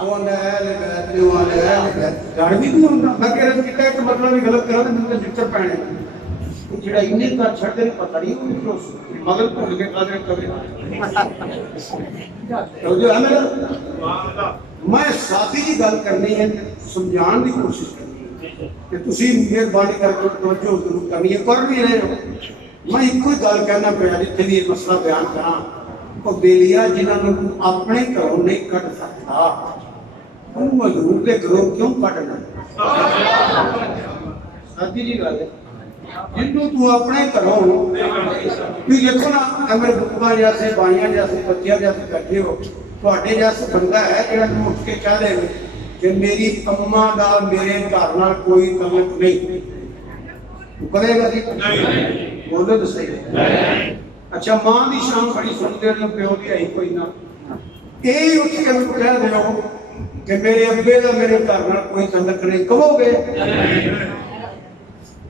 وہ نہل بیت وہ نہل بیت جان بھی نہیں ہوتا میں کہہ رہا کہ ایک مطلب بھی غلط کرا تو ذکر پانے جڑا انہیں کا چھڑ کے پتہ نہیں وہ مگر بھول کے قادر کبھی جو ہے میں ساتھی جی گل کرنی ہے سمجھان کی کوشش کرنی ہے کہ تسی مہربانی کر کے توجہ ضرور کرنی ہے کر بھی رہے ہو میں ایک کوئی گل کہنا پیا جتنے بھی یہ مسئلہ بیان کراں وہ بیلیا جنہوں نے اپنے گھروں نہیں کٹ سکتا ان مجبور کے گھروں کیوں کٹنا ساتھی جی گل ہے جنوں تو اپنے گھروں بھی دیکھو نا میرے بکواں جیسے بائیاں جیسے بچیاں جیسے بیٹھے ہو تواڈے جیسا بندہ ہے جڑا اٹھ کے کہہ دے کہ میری اماں دا میرے گھر نال کوئی تعلق نہیں کرے گا جی بولو تو صحیح اچھا ماں دی شان بڑی سنتے ہو پیو دی آئی کوئی نہ یہی اٹھ کے مجھے کہہ دے ہو کہ میرے ابے دا میرے گھر نال کوئی تعلق نہیں کہو گے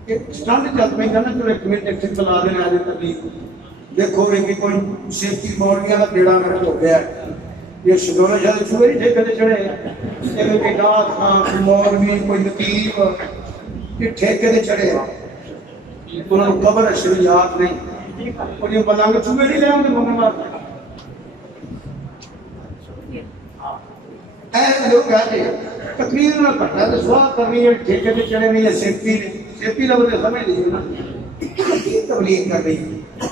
اسٹانڈ چل پہ کہنا جو ایک منٹ ایک چلا دینا آج تبلیغ دیکھو کہ کوئی سیفٹی مولویاں کا بیڑا میرا ہو گیا ہے یہ شدولہ جہاں چھوئے نہیں ٹھیکے دے چڑھے ہیں کہ نات خان مولوی کوئی نقیب یہ ٹھیکے دے چڑھے ہیں انہوں نے قبر اشریات نہیں اور یہ ملانگ چھوئے نہیں لے ہوں گے مہنے بات ایسے لوگ کہتے ہیں تقریر نہ کرتا ہے تو سوال کرنی ہے ٹھیکے دے چڑھے نہیں ہے سیفٹی لفظ سمجھ لیجیے نا کی تبلیغ کر رہی ہے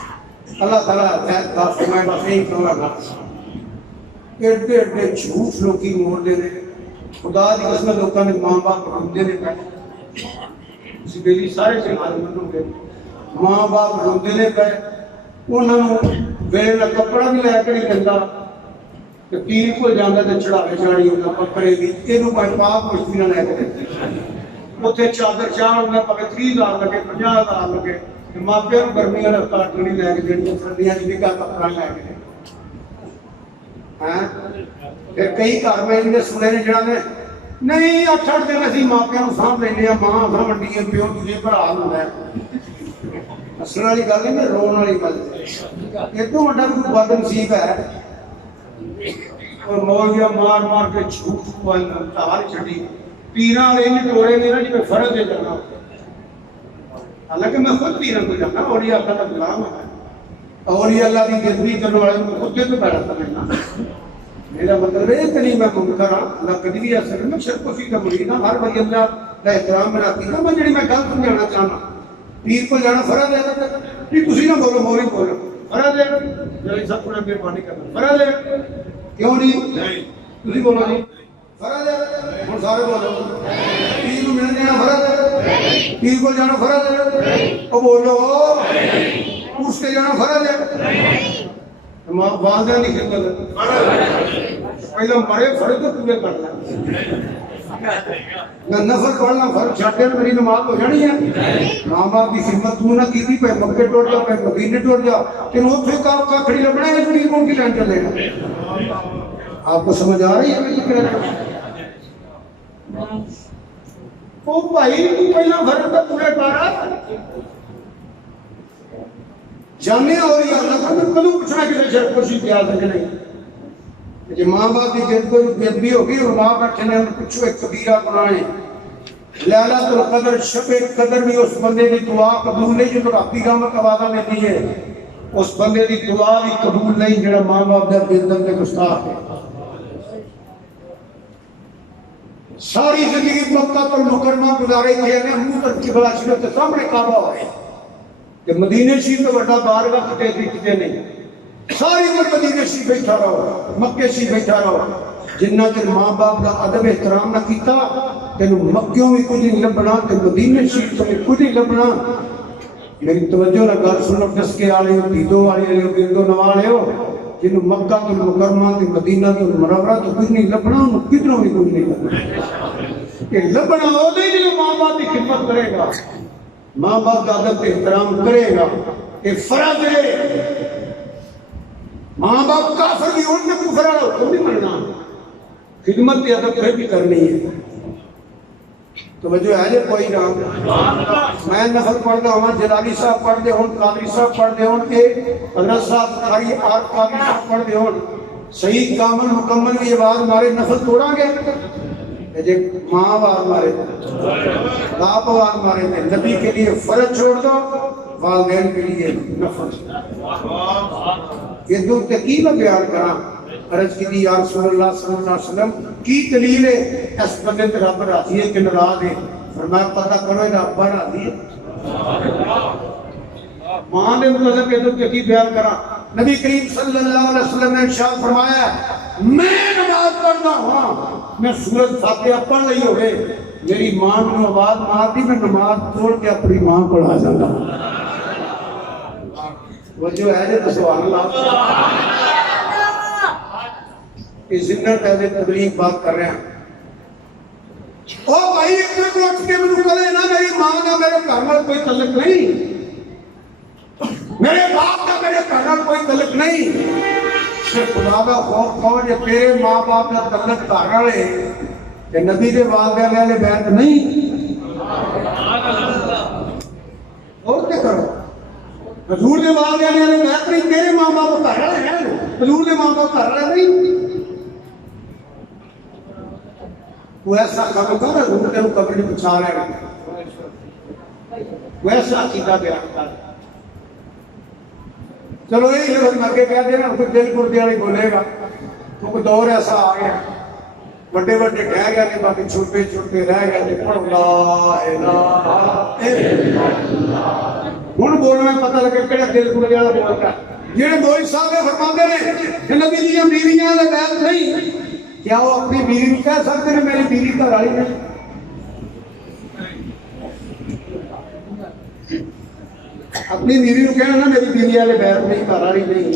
اللہ تعالیٰ خیر کا فرمائے بس یہی کرنا تھا ایڈے ایڈے جھوٹ لوگ کی موڑ دے رہے خدا دی قسم لوگوں نے ماں باپ روندے نے پہ اسی بیلی سارے سے معلوم ہوں گے ماں باپ روندے نے پہ انہوں نے ویلے کپڑا بھی لے کے نہیں دیتا کہ پیر کو جانا تو چڑھاوے چڑھائی ہوتا پکڑے گی یہ کوئی پاپ کچھ بھی نہ لے کے دیتے اتنے چادر چاہ ہونا پہ 30,000 لگے 50,000 لگے ماپے کو گرمیاں رفتار ٹوڑی لے کے دینی سردیاں جی کا کپڑا لے کے پھر کئی گھر میں انہیں سنے نے جڑا نے نہیں 8 دن اسی ماپے کو سانپ لینے ماں سا منڈی ہے پیو تجھے بڑا ہونا ہے ہسن والی گل نہیں رون والی گل یہ تو بڑا کوئی بد نصیب ہے اور مولویاں مار مار کے جھوٹ تار چھڑی پیراں والے نہیں ٹورے نے نا جی فرض ہے جانا حالانکہ میں خود پیروں کو جانا اولیاء اللہ کا غلام ہے اولیاء اللہ کی گدری کرنے والے میں خود تو بیٹھا سمجھنا میرا مطلب ہے کہ نہیں میں منکر ہاں اللہ کبھی بھی ایسا نہیں میں شرک وفی کا مرید ہوں ہر ولی اللہ کا احترام میں رکھتی ہوں میں جڑی میں گل سمجھانا چاہنا پیر کو جانا فرض ہے نہیں تسی نہ بولو موری بولو فرض ہے جلدی سب پورا مہربانی کرنا فرض ہے کیوں نہیں تسی بولو جی فرض ہے ہن سارے بولو پیر کو ملنے جانا فرض ہے پیر کو جانا فرض ہے او بولو اس کے جانا فرض ہے والدین کی خدمت پہلے مرے فرض تو پورے کرنا نہ نفل پڑھنا فرض چھڈ کے میری نماز ہو جانی ہے ماں باپ کی خدمت تو نہ کیتی پہ مکے ٹوٹ جا پہ مدینے ٹوٹ جا کہ اوتھے کا کھڑی لبنا ہے جو کون کی لائن چلے گا آپ کو سمجھ آ رہی ہے یہ کہہ او بھائی تو پہلا فرض تو پورے کر جانے اور یہ اللہ کو کدوں پوچھنا کہ شرک کو سی پیار تک نہیں کہ ماں باپ کی جد کو جد بھی ہوگی اور ماں بیٹھے نے پوچھو ایک کبیرہ قرآن لیلۃ القدر شب قدر بھی اس بندے کی دعا قبول نہیں جو رابطی قیامت کا وعدہ لیتی ہے اس بندے کی دعا بھی قبول نہیں جڑا ماں باپ دا بےدم دے گستاخ ہے ساری زندگی مکہ پر مکرمہ گزارے کیا نے منہ پر قبلہ شریف کے سامنے کعبہ ہوئے کہ مدینہ شریف میں بڑا بارگاہ کتے دکھتے نہیں ساری عمر مدینہ شریف بیٹھا رہو مکے شریف بیٹھا رہو جنہ تیر ماں باپ کا ادب احترام نہ کیتا تینوں مکیوں بھی کچھ نہیں لبنا تے مدینہ شریف میں کچھ نہیں لبنا میری توجہ نہ گل سنو ڈسکے والے ہو دیدو والے ہو بندو نوالے ہو جنہوں مکہ تو مکرمہ تے مدینہ تو منورہ تو کچھ نہیں لبنا انہوں کتنوں بھی کچھ نہیں لبنا کہ لبنا ہو دے جو ماں باپ کی خدمت کرے گا ماں باپ کا ادب احترام کرے گا یہ فرض ہے ماں باپ کافر بھی ان میں کفر والا حکم نہیں کرنا خدمت کی ادب پھر بھی کرنی ہے توجہ ہے جی کوئی نہ میں نفل پڑھتا ہوں جلالی صاحب پڑھ دے ہوں قادری صاحب پڑھ دے ہوں کہ حضرت صاحب قاری آر قادری صاحب پڑھ دے ہوں صحیح کامل مکمل بھی آواز مارے نفل توڑا گے جی ماں آواز مارے باپ آواز مارے تھے نبی کے لیے فرض چھوڑ دو والدین کے لیے نفل یہ دو تقیب بیان کرا عرض کی دی یا رسول اللہ صلی اللہ علیہ وسلم کی دلیل ہے اس بندے تے رب راضی ہے کہ ناراض ہے فرمایا پتہ کرو یہ رب راضی ہے ماں نے مطلب کہ تو کی بیان کرا نبی کریم صلی اللہ علیہ وسلم نے ارشاد فرمایا میں نماز پڑھتا ہوں میں سورۃ فاتحہ پڑھ رہی ہوئے میری ماں نے آواز مار دی میں نماز توڑ کے اپنی ماں کو آ جاتا ہوں وہ جو ہے جو سبحان اللہ اس زندہ پہلے تبلیغ بات کر رہے ہیں او بھائی ایک میں کو اٹھ کے میں کہے نا میری ماں کا میرے گھر میں کوئی تعلق نہیں میرے باپ کا میرے گھر میں کوئی تعلق نہیں صرف خدا کا خوف کھو جو تیرے ماں باپ کا تعلق کر رہے کہ نبی کے والدین والے بیعت نہیں اور کیا کرو حضور کے والدین والے بیعت نہیں تیرے ماں باپ کر رہے ہیں حضور کے ماں باپ کر رہے نہیں وہ ایسا کام کر حضور کے قبر میں بچا رہے ہیں وہ ایسا عقیدہ بیان کر چلو یہی لفظ مر کے کہہ دینا کوئی دل گردے والی بولے گا تو کوئی دور ایسا آ گیا بڑے بڑے ٹھہر گئے نہیں باقی چھوٹے چھوٹے رہ گئے نہیں پڑھ لا الہ الا اللہ ہن بولنا پتہ لگے کہڑا دل گردے والا بولتا جڑے مولی صاحب فرماتے ہیں کہ نبی دی بیویاں دے بیعت نہیں کیا وہ اپنی بیوی کو کہہ سکتے ہیں میری بیوی گھر والی نہیں اپنی بیوی کو کہنا نا میری بیوی والے بیعت نہیں گھر والی نہیں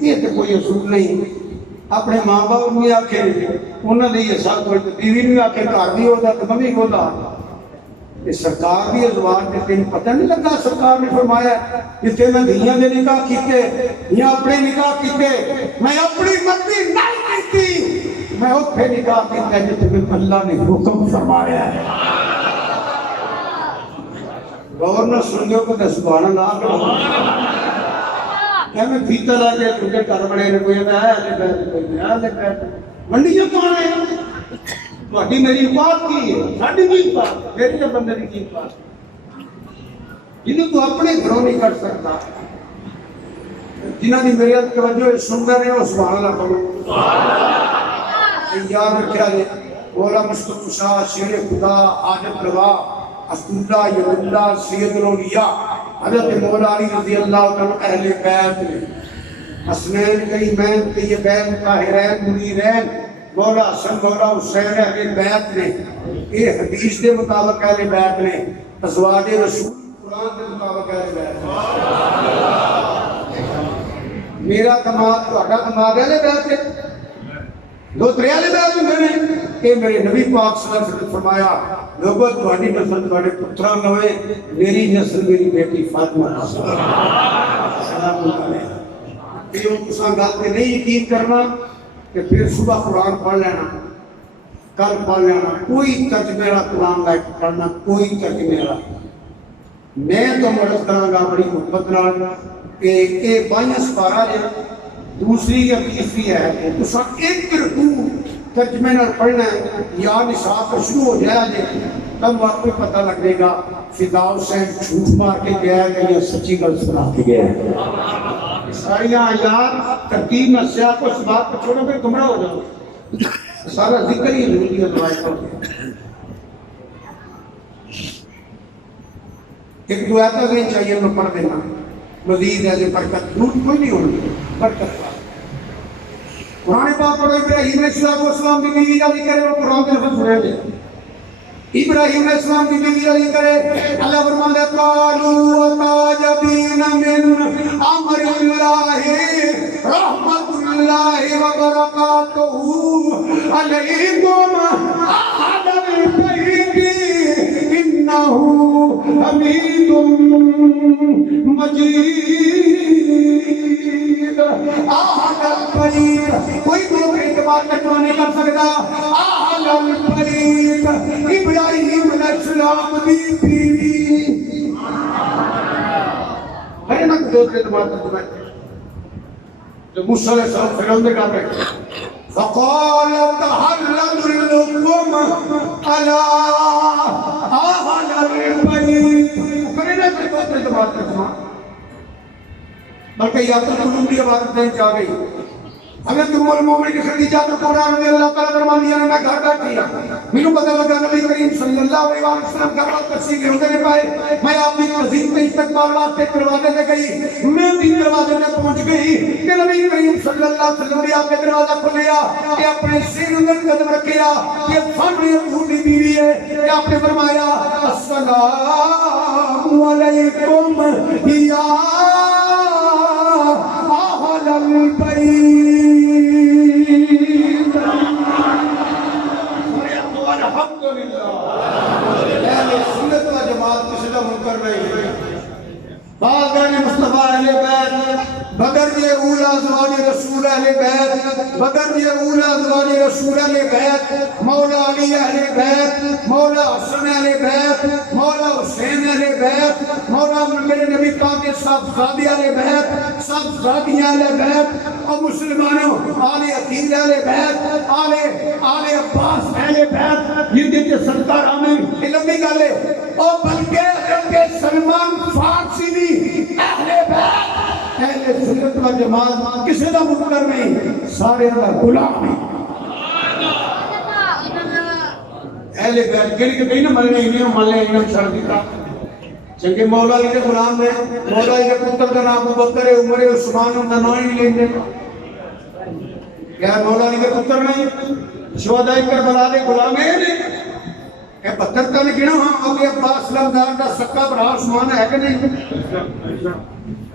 یہ تو کوئی اصول نہیں اپنے ماں باپ بھی آکھے انہوں نے یہ سب کوئی بیوی بھی آکھے گھر بھی ہوتا تو ممی کو ہوتا یہ سرکار بھی ازواج نے تین پتہ نہیں لگا سرکار نے فرمایا جتنے میں دھیاں دے نکاح کیتے یا اپنے نکاح کیتے میں اپنی مرضی نہیں کیتی میں اوتھے نکاح کیتا جتنے میں اللہ نے حکم فرمایا ہے غور نہ سنیو کو سبحان اللہ کہ میں فیتا لا کے تجھے گھر بڑے نے کوئی نہ ہے کوئی نہ ہے منڈی کون ہے تہاڈی میری بات کی ہے ساڈی کی بات میری بندے کی بات جنوں تو اپنے گھروں نہیں کر سکتا جنہاں دی میری توجہ سن رہے ہو سبحان اللہ پڑھو سبحان اللہ یاد رکھیا جائے مولا مصطفی شاہ شیر خدا حاجت روا اسداللہ یلاللہ سید الاولیاء حضرت مولا علی رضی اللہ تعالیٰ اہل بیت نے حسنین کریمین طیبین طاہرین منیرین مولا حسن مولا حسین اہل بیت نے یہ حدیث دے مطابق اہل بیت نے ازواج رسول قرآن دے مطابق اہل بیت میرا دماغ تہاڈا دماغ اہل بیت ہے دو ترے اہل بیت ہوندے نے کہ میرے نبی پاک صلی اللہ علیہ وسلم فرمایا لوگوں تہاڈی نسل تہاڈے پتراں نوے میری نسل میری بیٹی فاطمہ سلام علیہ یہ تساں گل تے نہیں یقین کرنا کہ پھر صبح قرآن پڑھ لینا کل پڑھ لینا کوئی ترجمے والا قرآن لائق پڑھنا کوئی ترجمے والا میں تو مرض کراں گا بڑی محبت نال کہ یہ 22 سپارہ جو دوسری یا تیسری ہے تساں ایک رکوع ترجمے نال پڑھنا ہے یا نصاب شروع ہو جائے جے تب واقعی پتہ لگے گا فدا حسین جھوٹ مار کے گیا ہے یا سچی گل سنا کے گیا ہے ساری آیات ترتیب میں سیاق و سباق کو چھوڑو پھر گمراہ ہو جاؤ سارا ذکر ہی ضروری ہے دعائیں کو ایک دعا تو نہیں چاہیے میں پڑھ دینا مزید ہے برکت جھوٹ کوئی نہیں ہوگی برکت قرآن پاک پڑھو ابراہیم علیہ السلام کی بیوی کا ذکر ہے وہ قرآن کے لفظ سنے دے ابراہیم علیہ السلام کی بیوی کا ذکر ہے اللہ فرماتا ہے قالوا وتعجبین من امر اللہ رحمت اللہ وبرکاتہ علیکم اہل البیت انہ حمید مجید اہل البیت کوئی تو اعتبار تک نہیں کر سکتا اہل البیت ابراہیم علیہ السلام دی بیوی ہے نا دوسرے اعتبار تک جو موسیٰ علیہ السلام فرعون نے کہا فقالت هل ندلكم على أهل البيت کرنے سے تو اپنے بات رکھنا بلکہ یا تو قلوب کی عبادت نہیں چاہ گئی حضرت ام المومنین خدیجہ قرآن رضی اللہ تعالیٰ فرماتی ہے میں گھر بیٹھی مینوں پتہ لگا نبی کریم صلی اللہ علیہ وسلم گھر والے تشریف لے ہوتے پائے میں آپ کی تہذیب میں استقبال واسطے دروازے سے گئی میں بھی دروازے میں پہنچ گئی کہ نبی کریم صلی اللہ علیہ وسلم نے آپ کے دروازہ کھولیا کہ اپنے سینے اندر قدم رکھیا کہ سامنے بوڑھی بیوی ہے کہ آپ نے فرمایا السلام علیکم یا اہل البیت الحمدللہ اہل سنت و جماعت کسی کا منکر نہیں باغان مصطفیٰ اہل بیت بگر یہ اولا ازواج رسول اہل بیت بگر یہ اولا ازواج رسول اہل بیت مولا علی اہل بیت مولا حسن اہل بیت مولا حسین اہل بیت مولا میرے نبی پاک کے صاحبزادی اہل بیت صاحبزادیاں اہل بیت اور مسلمانوں آل عقیل اہل بیت آل عباس اہل بیت یہ دیکھتے سرکار آمین علم بھی گالے اور بلکہ سلمان فارسی بھی اہل بیت اہل سنت و جماعت کسی کا منکر نہیں سارے کا غلام ہیں اہل بیت کہنے کہ کہیں نہ ملنے انہوں چھڑ دیتا چنکہ مولا علی کے غلام ہے مولا علی کے پتر کا نام ابو بکر ہے عمر عثمان ان کا نام ہی لیں گے کیا مولا علی کے پتر نہیں شہداء کربلا کے غلام ہے اے پتر کا نہیں کہنا ہاں ابو عباس لمدار کا سکا برا عثمان ہے کہ نہیں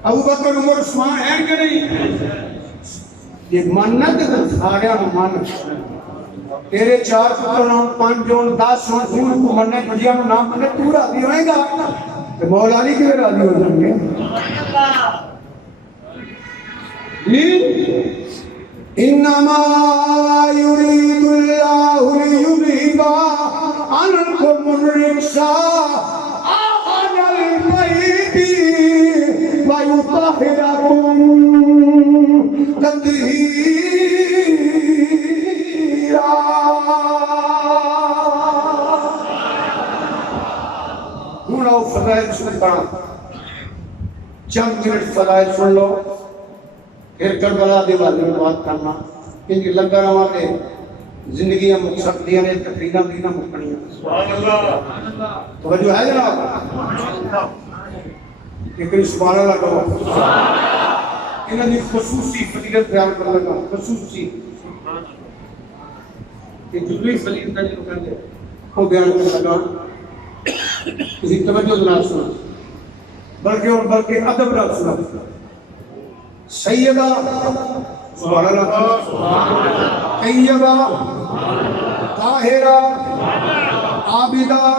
ابو بکر عمر عثمان ہے کہ نہیں یہ منت سارے من تیرے 4 پتر نام 5 جون 10 جون کو مننے بجیا نو نام مننے تو راضی ہوئے گا کہ مولا علی کے راضی ہو جائیں گے انما يريد الله ليذهب عنكم الرجس اهل البيت ويطهركم تطهيرا سنو فضائل سن پڑھا چند منٹ فضائل سن لو پھر کربلا دے والے میں بات کرنا کیونکہ لنگر والے زندگیاں مقصد دیا نے تقریرہ دینا مکنیاں سبحان اللہ توجہ ہے جناب لیکن سبحان اللہ کہو انہوں نے خصوصی فضیلت بیان کر لگا خصوصی کہ جزوی فضیلت جو کہتے ہیں وہ بیان کر لگا کسی توجہ نہ سنا بلکہ اور بلکہ ادب نہ سنا سیدہ سبحان اللہ طیبہ طاہرہ عابدہ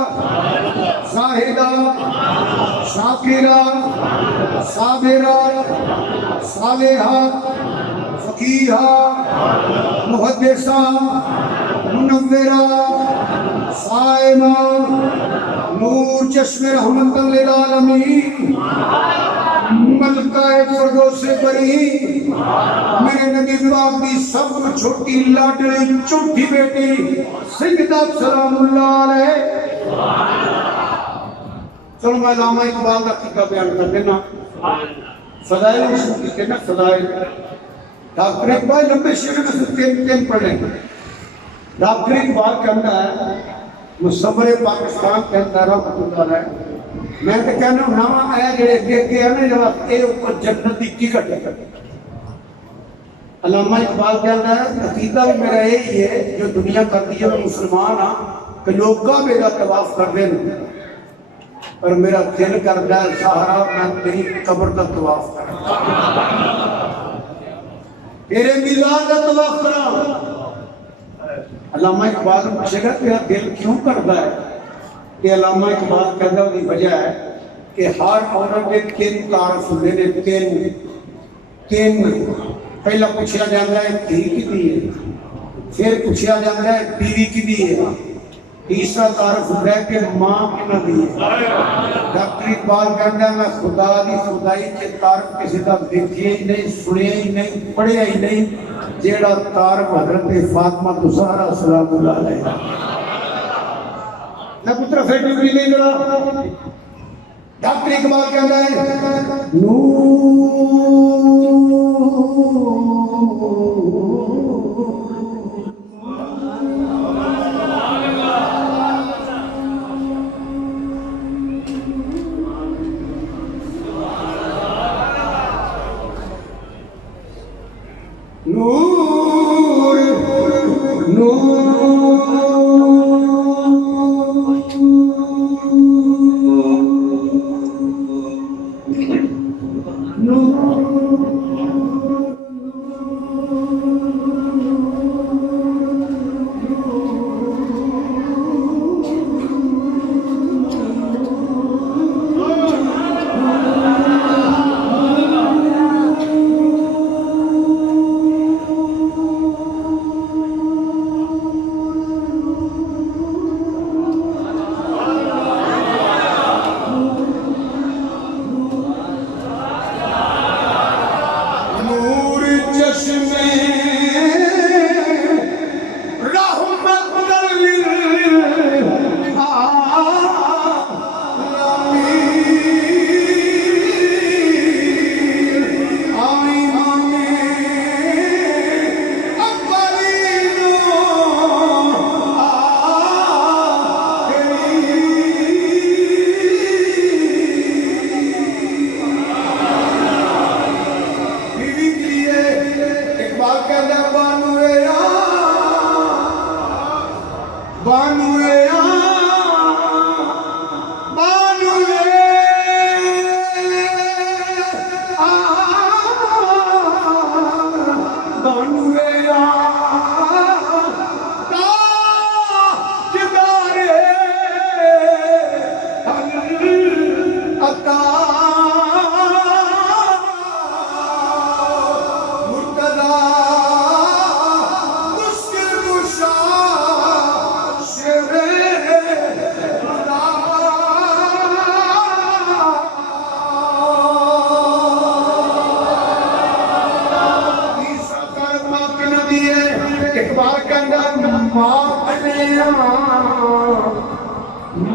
زاہدہ شاکرہ صابرہ صالحہ فقیہہ محدثہ منورہ صائمہ نور چشم رحمت للعالمین ملکہ فردوس بری میرے نبی پاک کی سب چھوٹی لاڈلی چھوٹی بیٹی سیدہ سلام اللہ علیہ چلو میں علامہ اقبال کا قصہ بیان کر دینا فضائل کہتے ہیں نا فضائل ڈاکٹر اقبال لمبے شعر میں سے تین پڑھ لیں گے ڈاکٹر اقبال کہتا ہے مصور پاکستان کہتا ہے رحمۃ اللہ علیہ میں تو کہنا ہوں نام آیا جڑے کے ہے نا جب اے اوپر جنت دی ٹکٹ ہے علامہ اقبال کہتا ہے عقیدہ بھی میرا یہی ہے جو دنیا کرتی ہے میں مسلمان ہاں کہ لوگ کعبے کا طواف کر دیں اور میرا دل کرتا ہے سہارا میں تیری قبر کا طواف کروں تیرے میلاد کا طواف کروں علامہ اقبال پوچھے گا تیرا دل کیوں کرتا ہے کہ علامہ اقبال کہتا ہے وجہ ہے کہ ہر عورت کے تین تعارف ہوتے ہیں تین پہلا پوچھا جاتا ہے دھی کی دی ہے پھر پوچھا جاتا ہے بیوی کی دی ہے تیسرا تعارف ہوتا ہے کہ ماں کنا دی ہے۔ ڈاکٹر اقبال کہنا ہے میں خدا دی خدائی کے تعارف کسی کا دیکھیے ہی نہیں، سنے ہی نہیں، پڑھے ہی نہیں، جیڑا تعارف حضرت فاطمہ زہرا سلام اللہ علیہ۔ میں پتر فیڈیو بھی نہیں کرا، ڈاکٹر اقبال کہنا ہے نور نور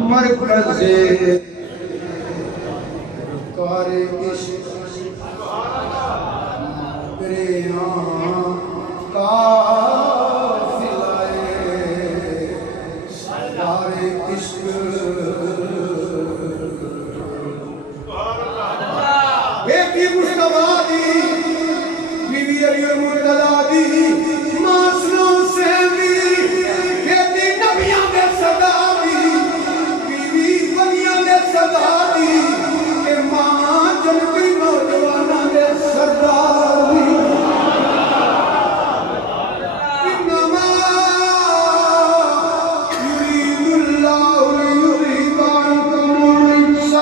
مرکز کار عشق بریاں قافلہ کار عشق بیٹی مصطفیٰ دی بیوی علی المرتضیٰ دی معصوم سے بھی بیٹی نبیوں کے صدا دی بیوی بنیاں کے صدا دی کہ ماں جنبی نوجوانہ کے سردار دی انما یرید اللہ لیذہب عنکم الرجس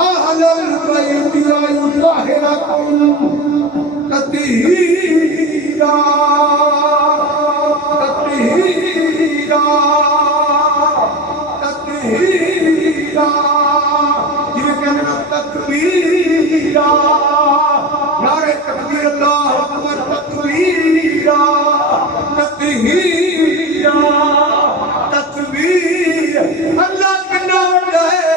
اہل البیت ویطہرکم تطہیرا تطہیرا یہ کہنا تکبیرا نعرہ تکبیر اللہ اکبر تکبیرا تطہیرا تکبیر اللہ کے نام جائے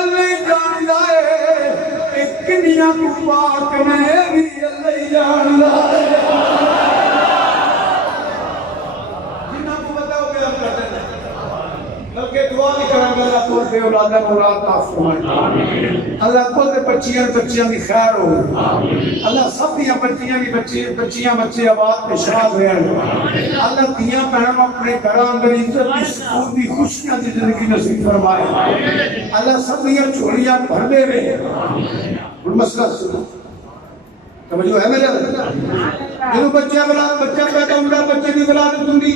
اللہ جان جائے ایک کنیاں کو پاک نے بھی اللہ جان جائے بلکہ دعا بھی کریں گے اللہ کو بے اولاد اولاد عطا فرمائے اللہ کو دے بچیاں دی خیر ہو اللہ سب دیاں بچیاں بچے آباد پہ شاد ہوئے اللہ دیاں بہنوں اپنے گھراں اندر عزت کی سکون دی خوشیاں دی زندگی نصیب فرمائے اللہ سب دیاں چوڑیاں بھر دے ہوئے مسئلہ سنو توجہ ہے میرے جنہوں بچہ پیدا ہوتا بچے دی ولادت ہوندی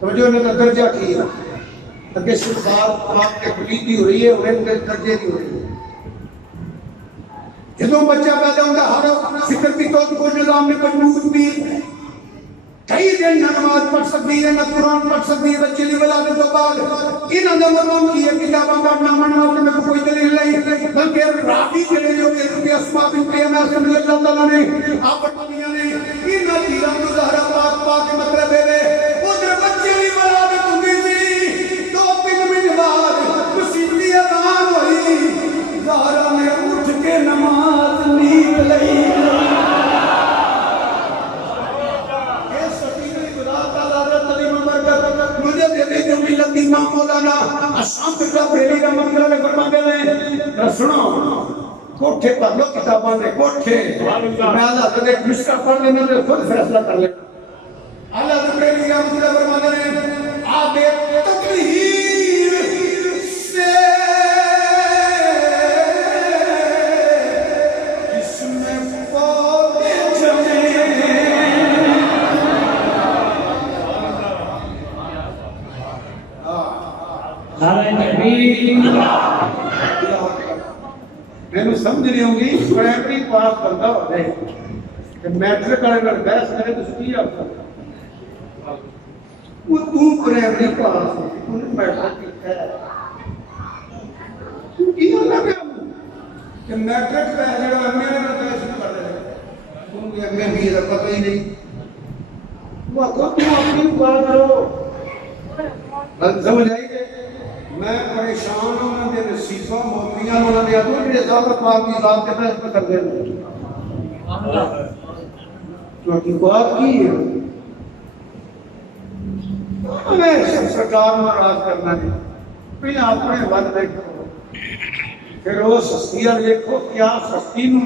توجہ نے کا درجہ کیا تاکہ شفاعت آپ کے کلیدی ہو رہی ہے اور ان کے درجے دی ہو رہی ہے جدوں بچہ پیدا ہوتا ہر فکر کی تو کو نظام نے مجبور دی کئی ہے نہ نماز پڑھ سکتی ہے نہ قرآن پڑھ سکتی ہے بچے کی ولادت تو بعد انہاں دا مطلب کی ہے کتاباں پڑھنا مننا تے میں کوئی دلیل نہیں بلکہ راوی جڑے جو کہ اسماء بنت یماس رضی اللہ تعالی نے آپ پڑھنیاں نے انہاں دی رنگ زہرا پاک پاک مطلب ہے ادھر بچے کی ولادت ہوندی سی 2-3 منٹ بعد مسیحی اذان ہوئی زہرا نے اٹھ کے نماز نیند لئی امام مولانا اشام بٹا بریلی رحمۃ اللہ علیہ فرماتے ہیں سنو کوٹھے پر لو کتاباں دے کوٹھے میں اللہ حضرت ایک مشکل پڑھ لینا تو خود فیصلہ کر لینا اللہ حضرت بریلی رحمۃ اللہ فرماتے ہیں آپ تطہیر سے جس میں پودے جمے میں نے سمجھ نہیں ہوں گی پرائمری پاس بندہ ہو رہے کہ میٹرک والے اگر بحث کرے تو سکی آپ وہ تم پرائمری پاس انہیں میٹرک کیتا ہے کی ہونا کیا کہ میٹرک پہ جڑا ایم اے نے بحث کر رہے تم بھی ایم اے بھی پتہ ہی نہیں وہ کو تم اپنی بات کرو سمجھ آئی کہ میں پریشان ہوں انہوں نے نصیفہ مومیاں انہوں نے ادھو جڑے ذات پاک کی ذات کے بحث کر دے کیونکہ بات کی ہے ہمیں سرکار ناراض کرنا نہیں پہلے اپنے ود دیکھو پھر وہ سستیاں دیکھو کیا سستی نو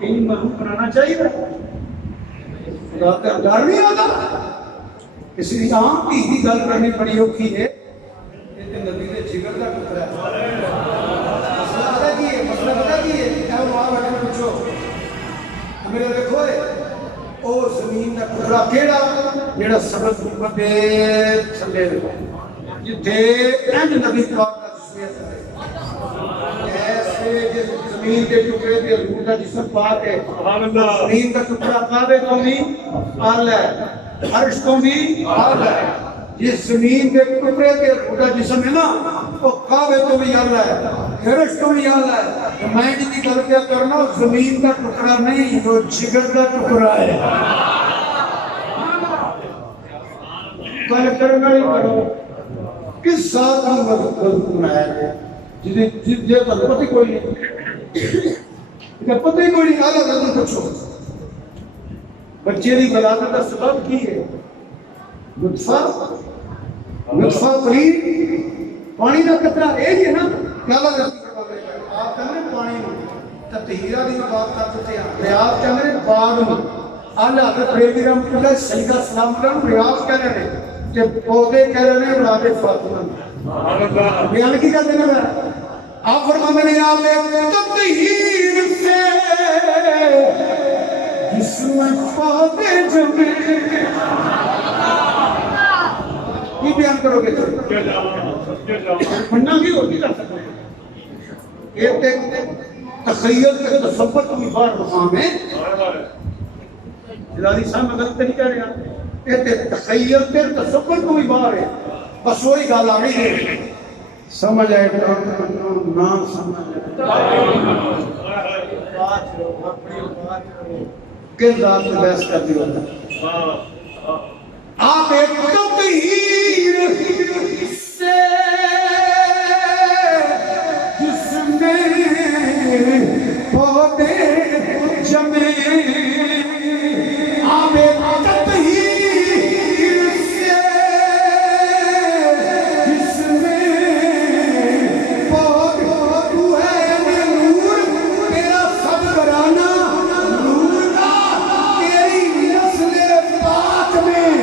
کہیں مرو بنانا چاہیے ڈر نہیں ہوتا کسی عام کی گل کرنی بڑی اوکھی ہے نبی نے جگر کا ٹکڑا ہے مسئلہ پتہ کی ہے مسئلہ پتہ کی ہے کیا وہاں بیٹھے میں پوچھو میرے دیکھو او زمین کا ٹکڑا کیڑا جڑا سبز گنبد دے تھلے جتھے انج نبی پاک کا جسم ایسے جس زمین کے ٹکڑے پہ حضور کا جسم پاک ہے زمین کا ٹکڑا کعبے تو بھی اعلی ہے عرش تو بھی اعلی ہے جس زمین کے ٹکڑے کے خدا جسم ہے نا وہ کعبے تو بھی اعلیٰ ہے عرش تو بھی اعلیٰ ہے میں جن کی گل کیا کرنا زمین کا ٹکڑا نہیں وہ جگر کا ٹکڑا ہے گل کرنا ہی کرو کس ساتھ ہم مذہب بنایا گیا جسے پتہ ہی کوئی نہیں پتہ ہی کوئی نہیں اعلیٰ حضرت پوچھو بچے کی ولادت کا سبب کی ہے نطفہ پلید پانی کا قطرہ ایک ہے نا کیا لگ رہا ہے آپ کہنے پانی تطہیرہ دی بات کرتے ہیں ریاض کہنے بعد میں اللہ حضرت بریلی رحمۃ اللہ سیدہ سلام اللہ ریاض کہہ رہے ہیں کہ پودے کہہ رہے ہیں اولاد فاطمہ بیان کی کہتے ہیں آپ فرمانے ہیں آپ تطہیر سے جس میں پودے جمے کی بیان کرو گے پڑھنا بھی ہوتی کر سکتے ایک تخیل کے تصور کو بھی بار مقام ہے جلالی صاحب میں غلط نہیں کہہ رہے ہیں ایک تخیل کے تصور کو بھی بار ہے بس وہی گال آ رہی ہے سمجھ آئے نام سمجھ آئے کس ذات سے بحث کر دی ہوتا ہے آپ ایک تطہیر سے جس میں پودے جمے آپ ایک تطہیر سے جس میں پودے تو ہے نور تیرا سب گرانا نور کا تیری نسل پاک میں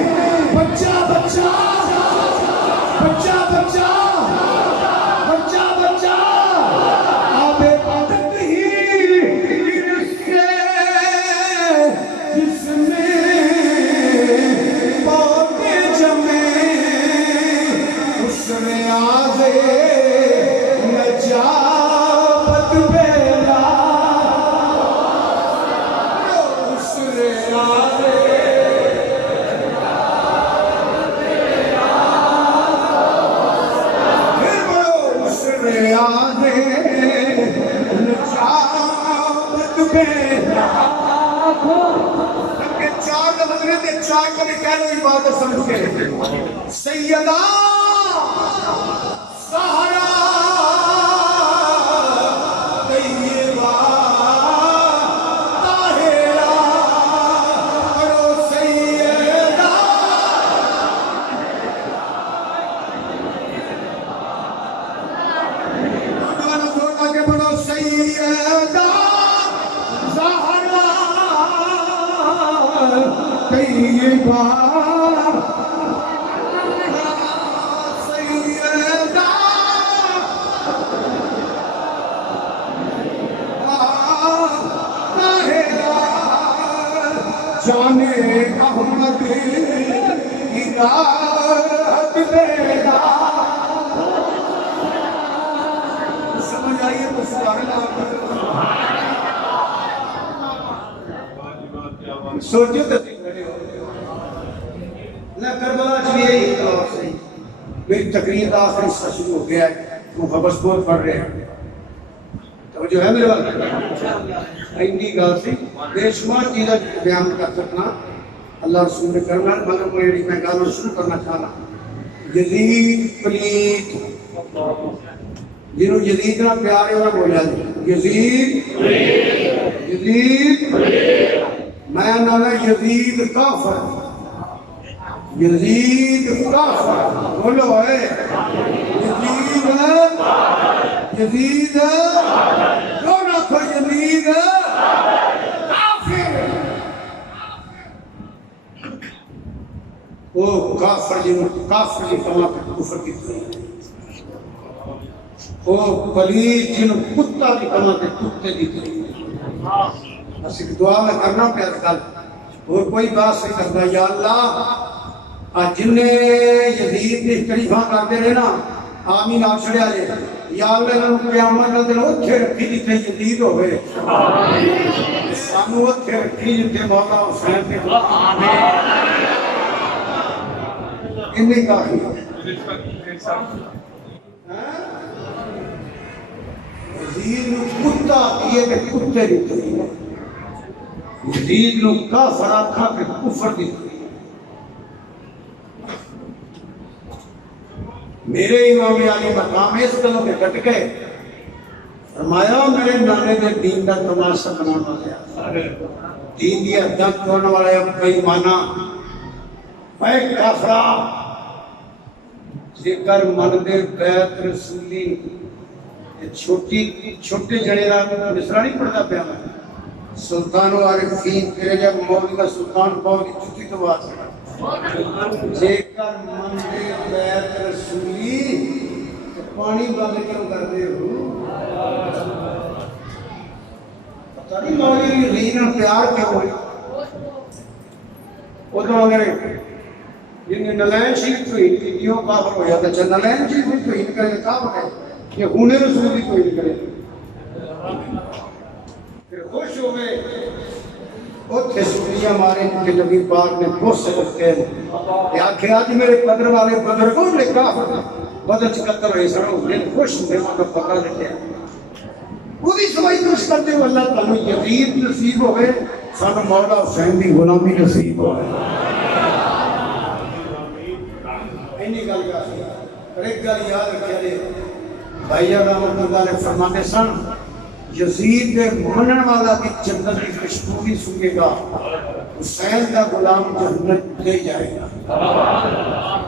کہہ لو عبادت سمجھ کے سیدہ سہرا طیبہ طاہرہ کرو سیدہ دونوں دونوں کے بڑھو سیدہ سہرا طیبہ جانے احمد ہدایت دینا سمجھ آئیے تو سبحان اللہ سوچو تو نہ کربلا چ بھی یہی اختلاف صحیح میری تقریر کا آخری حصہ شروع ہو گیا ہے وہ خبر بہت پڑھ رہے ہیں توجہ ہے میرے والے ہندی گال سے بے شمار چیزیں بیان کر سکنا اللہ رسول نے کرنا مگر میں گالوں شروع کرنا چاہنا یزید پلیت جنہوں یزید نہ پیارے ہونا بولیا دے یزید یزید میں نام ہے یزید کافر یزید کافر بولو ہے یزید کون آخر یزید کافر وہ کافر جنہوں کافر جی کلمہ پر کفر کی تھی وہ پلید جنہوں کتا کی کلمہ پر کتے دی تھی بس ایک دعا میں کرنا پیار کل اور کوئی بات سے کرنا یا اللہ جن یزید نے کریفہ کرتے رہے نا آمین آپ چھڑے آئے یا اللہ نے قیامت نہ دل اتھے رکھی جتے یزید ہوئے سانو اتھے رکھی جتے مولا حسین کے انہیں کافی یزید نے کتا کیے کہ کتے دیتے یزید نے کافر آکھا کہ کفر دیتے میرے امام علی مقام اس گلوں کے کٹ کے فرمایا میرے نانے نے دین کا تماشا بنانا لیا دین دی حدت کرنے والے بے ایمانا اے کافرا ذکر من دے بیعت رسولی چھوٹے جڑے مصرا نہیں پڑھتا پیا سلطان و عارفین تیرے جب مولوی کا سلطان پاؤ کی چھٹی تو بات ہے ذکر من دے بیعت رسولی پانی بند کیوں کر دے ہو پتہ نہیں مولوی رینا پیار کیوں ہوئی وہ تو اگر جن نلین شریف تو ہی یہ کافر ہو جاتا ہے نلین شریف تو ہی کرے کافر ہے یہ خون رسول بھی تو ہی کرے پھر خوش ہوئے اتھے سنیہ مارے کہ نبی پاک نے بہت سے رکھتے ہیں یا کہ آج میرے قدر والے قدر کون لے کافر بدل چکتر ہوئے سڑوں لیکن خوش ہوئے مگر پکڑ لیتے ہیں وہ بھی سوائی خوش کرتے ہوئے اللہ تعالیٰ یزید نصیب ہوئے سانو مولا حسین دی غلامی نصیب ہوئے اینی گل کا سی اور ایک گل یاد رکھیا دے بھائی رحمت اللہ نے فرماتے سن یزید دے منن والا کی جنت کی خوشبوئی سنگے گا حسین کا غلام جنت لے جائے گا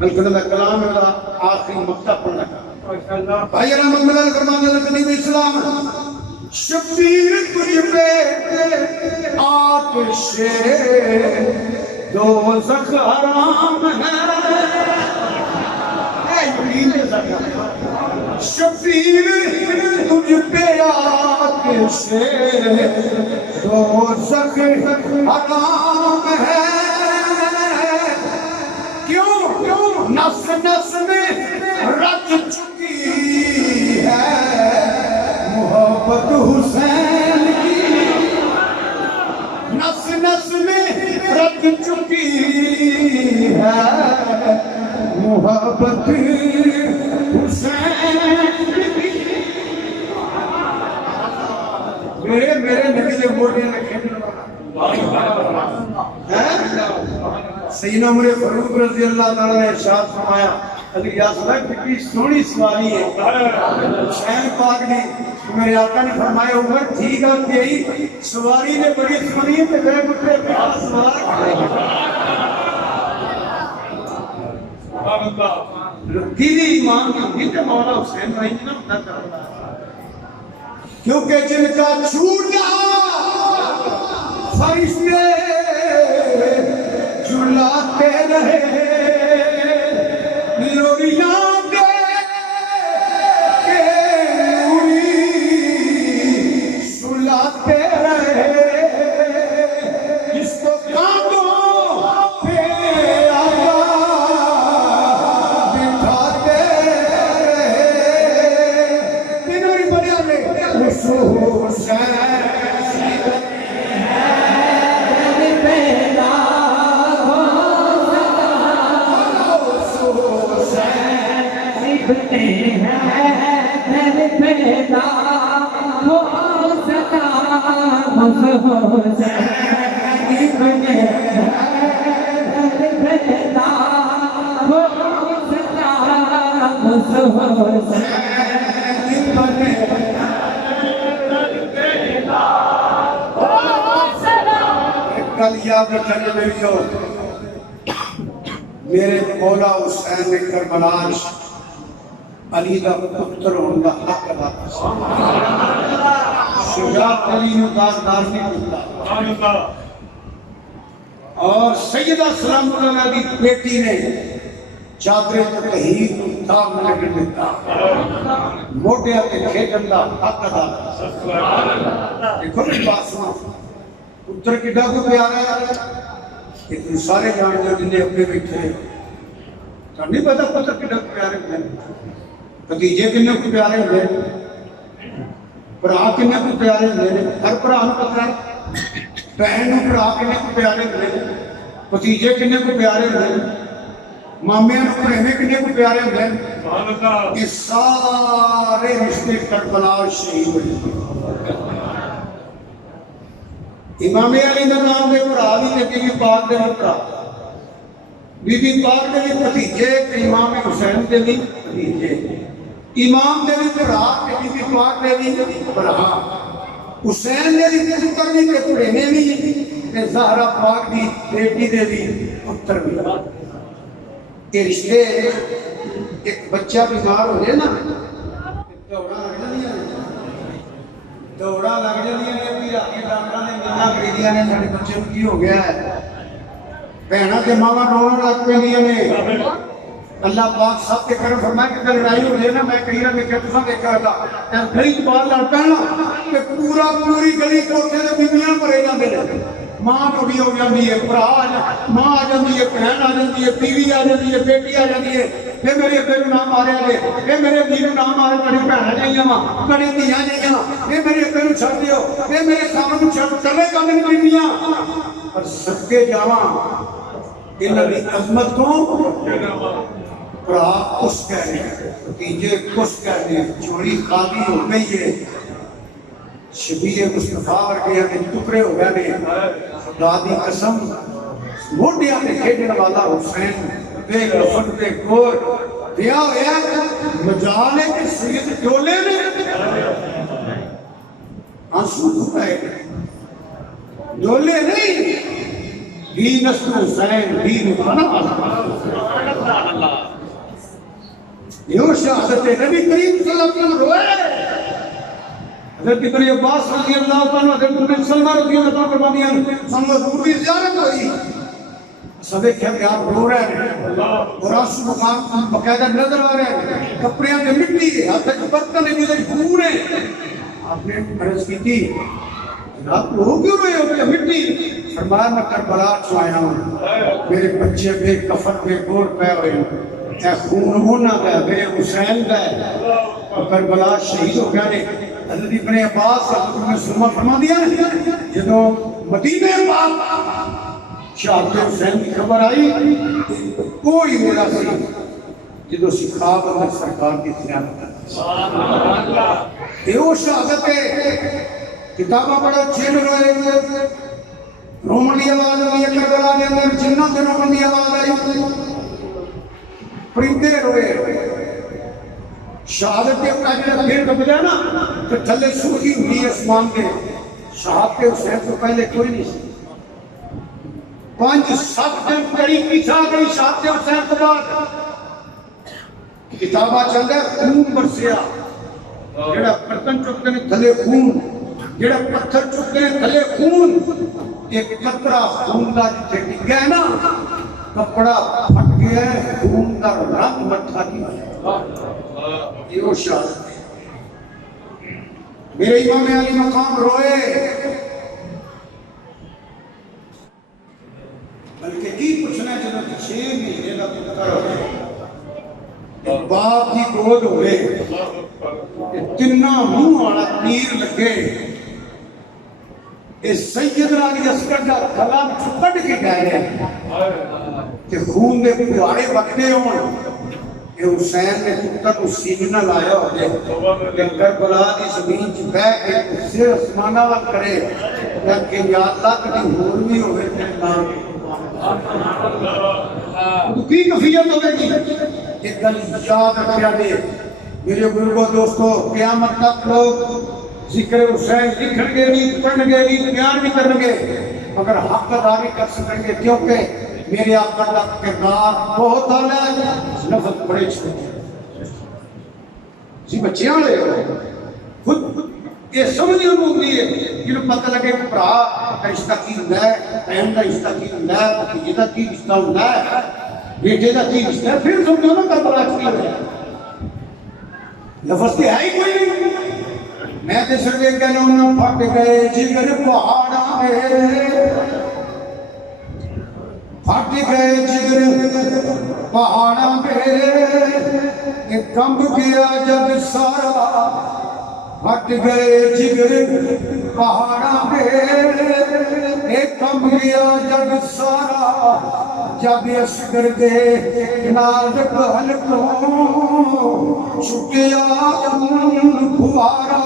بلکہ میں کلام میرا آخری مقطع پڑھنا کا بھائی رحمت اللہ نے فرماتے ہیں نبی اسلام شبیر تجھ پہ آتش دوزخ حرام ہے شبیر تجھ پہ آتش دوزخ حرام ہے کیوں نس نس میں رچ چکی ہے محبت حسین کی نس نس میں رچ چکی ہے محبت حسین کی میرے نبی دے موڑے نے کھیلنا ہے سیدنا عمر فاروق رضی اللہ تعالیٰ نے ارشاد فرمایا اگر یاسر کتنی سونی سواری ہے حسین پاک نے میرے آقا نے فرمایا عمر ٹھیک ہے تیری سواری نے بڑی سونی ہے تو میں مجھے اپنا سوار تیری ایمان کی ہوگی کہ مولا حسین بھائی نے نہ کرنا کیونکہ جن کا چھوٹا فرشتے جلاتے رہے لوریاں دے کے نوری سلاتے رہے جس کو کانٹوں پہ آقا بٹھاتے رہے تینوں بڑھیا لے حسین کل یاد رکھنا میریو میرے مولا حسین نے کربلا علی دا پتر ہونے کا حق ادا کیا شجاعت علی نے داغدار نہیں کیتا اور سیدہ سلام اللہ کی بیٹی نے چادرے تحید داغ نہ لگن دیتا موٹے تے کھیڈن دا حق ادا کیا دیکھو میری بات سنو پتر کڈا کو پیارا ہے کہ تم سارے جانتے ہو جن اپنے بیٹھے تو نہیں پتا پتر کڈا کو پیارے ہوئے بھتیجے کنے کو پیارے ہوئے بھرا کنے کو پیارے ہوئے ہر بھرا نوں پتہ ہے بہن نوں بھرا کنے کو پیارے ہوئے بھتیجے کنے کو پیارے ہوئے مامیاں نوں بھرے کنے کو پیارے ہوئے یہ سارے رشتے کربلا شہید ہوئے امام علی دا نام دے بھرا بھی تے بی بی پاک دے بھرا بی بی پاک دے بھتیجے تے امام حسین دے بھی بھتیجے امام دے بھی بھرا تے بی بی پاک دے بھی بھرا حسین دے بھی پتر بھی تے پڑھینے بھی تے زہرا پاک دی بیٹی دے بھی پتر بھی یہ رشتے ایک بچہ بیمار ہو جائے نا دوڑا لگ جاندیاں نے بھی راتی ڈاکٹر نے ملنا کریدیاں نے سارے بچے نوں کی ہو گیا ہے بہناں تے ماواں رون لگ پیندیاں نے اللہ پاک سب کے کرم فرمائے کہ لڑائی ہو جائے نا میں کہیں نہ دیکھا تساں دیکھا تھا گلی تو باہر لڑ پینا کہ پوری گلی کوٹھے تے بیبیاں بھرے جاندے نے ماں بڑی ہو جاندی ہے ماں آ جاندی ہے بہن آ جاندی ہے بیوی آ جاندی ہے بیٹی آ جاندی ہے پھر میرے ابے نوں نام ماریا جے پھر میرے ابی نوں نام مارے بڑی بہناں جائیاں وا بڑی دھیاں جائیاں پھر میرے ابے نوں چھڈ دیو پھر میرے سامنے نوں چھڈ چلے کم بیبیاں پر صدقے جاواں انہاں دی عظمت کو بڑا کچھ کہنے بھتیجے کچھ کہنے چوری قاضی ہو گئی ہے شبیہ مصطفیٰ ورگے کے ٹکڑے ہو گئے نے خدا دی قسم موڈیاں تے کھیڈن والا حسین بے لفظ تے گور دیا ہویا مجال ہے کہ سید ڈولے نے آنسو دھوئے ڈولے نہیں دین اسم حسین دین فنا یہ شہادت نبی کریم صلی اللہ علیہ وسلم روئے حضرت ابن عباس رضی اللہ تعالیٰ حضرت ابن سلمہ رضی اللہ تعالیٰ فرماتے ہیں ہم حضور کی زیارت ہوئی سب ایک ہے کہ آپ رو رہے ہیں اور آنسو مقام باقاعدہ نظر آ رہے ہیں کپڑیاں میں مٹی ہے ہاتھ تک برتن ہے جیسے پورے آپ نے عرض کی تھی آپ رو کیوں رہے ہو کہ مٹی فرمایا میں کربلا چھوایا ہوں میرے بچے بے کفن بے گور پہ ہوئے اے خون ہونا گیا میرے حسین گئے اور کربلا شہید ہو گیا نے حضرت ابن عباس حضرت ابن سلمہ فرما دیا جدو مدینہ پاک شہادت حسین کی خبر آئی کوئی میرا سی جدو سکھاب اللہ سرکار کی خیانت یہ وہ شہادت ہے کتابہ بڑا چھیڑ رہے ہیں رومن کی آواز آئی ہے کربلا کے اندر، جنوں سے رومن کی آواز آئی، پرندے روئے، شہادت کا جڑا پھر کبلا نا تو تھلے سوکھی ہوئی اسمان کے، شہادت حسین تو پہلے کوئی نہیں سی، 5-7 دن کڑی پیچھا گئی شہادت حسین کے بعد، کتابہ چل رہا خون برسیا، جڑا برتن چکتے ہیں تھلے خون، جڑا پتھر چکتے ہیں تھلے خون، ایک قطرہ خون کا جتھے ڈگا ہے نا کپڑا پھٹ گیا ہے، خون کا رنگ مٹھا نہیں ہے، یہ وہ شہادت ہے۔ میرے امام علی مقام روئے، بلکہ کی پوچھنا ہے جنہوں کی 6 مہینے کا پتر ہوئے، باپ کی گود ہوئے، اتنا منہ والا تیر لگے، اس سیدنا علی اصغر کا گلا چھپٹ کے گئے کہ خون دے پھوارے بکنے ہوں کہ حسین نے پتر کو سینہ لایا ہو جائے کہ کربلا کی زمین چ بیٹھ کے اس سے آسمانہ وال کرے کہ یا اللہ کبھی ہور بھی ہوئے تیرے نام تو کی کفیت ہوئے گی، ایک گل یاد رکھیا دے میرے بزرگوں دوستو، قیامت تک لوگ ذکر حسین لکھن گے نہیں، پڑھن گے نہیں، بیان بھی کرن گے، مگر حق ادا نہیں کر سکیں گے، کیونکہ میرے آقا کا کردار بہت اعلیٰ ہے، لفظ بڑے چھوٹے جی بچیاں لے خود یہ سمجھ ہوتی ہے جنہوں پتہ لگے کہ برا کا رشتہ کی ہوندا ہے، بہن کا رشتہ کی ہوندا ہے، بھتیجے کا کی رشتہ ہوندا ہے، بیٹے کا کی رشتہ ہے، پھر سمجھو نا کربلا کی ہے، لفظ کی ہے ہی کوئی نہیں۔ میں تے صرف ایک کہنا ہوں، پھٹ گئے جگر پہاڑاں میں، پھٹ گئے جگر پہاڑاں میں، کمب گیا جگ سارا، پھٹ گئے جگر پہاڑاں میں، کمب گیا جگ سارا، جب اصغر دے نازک حلقوں چھٹیا پھوارا،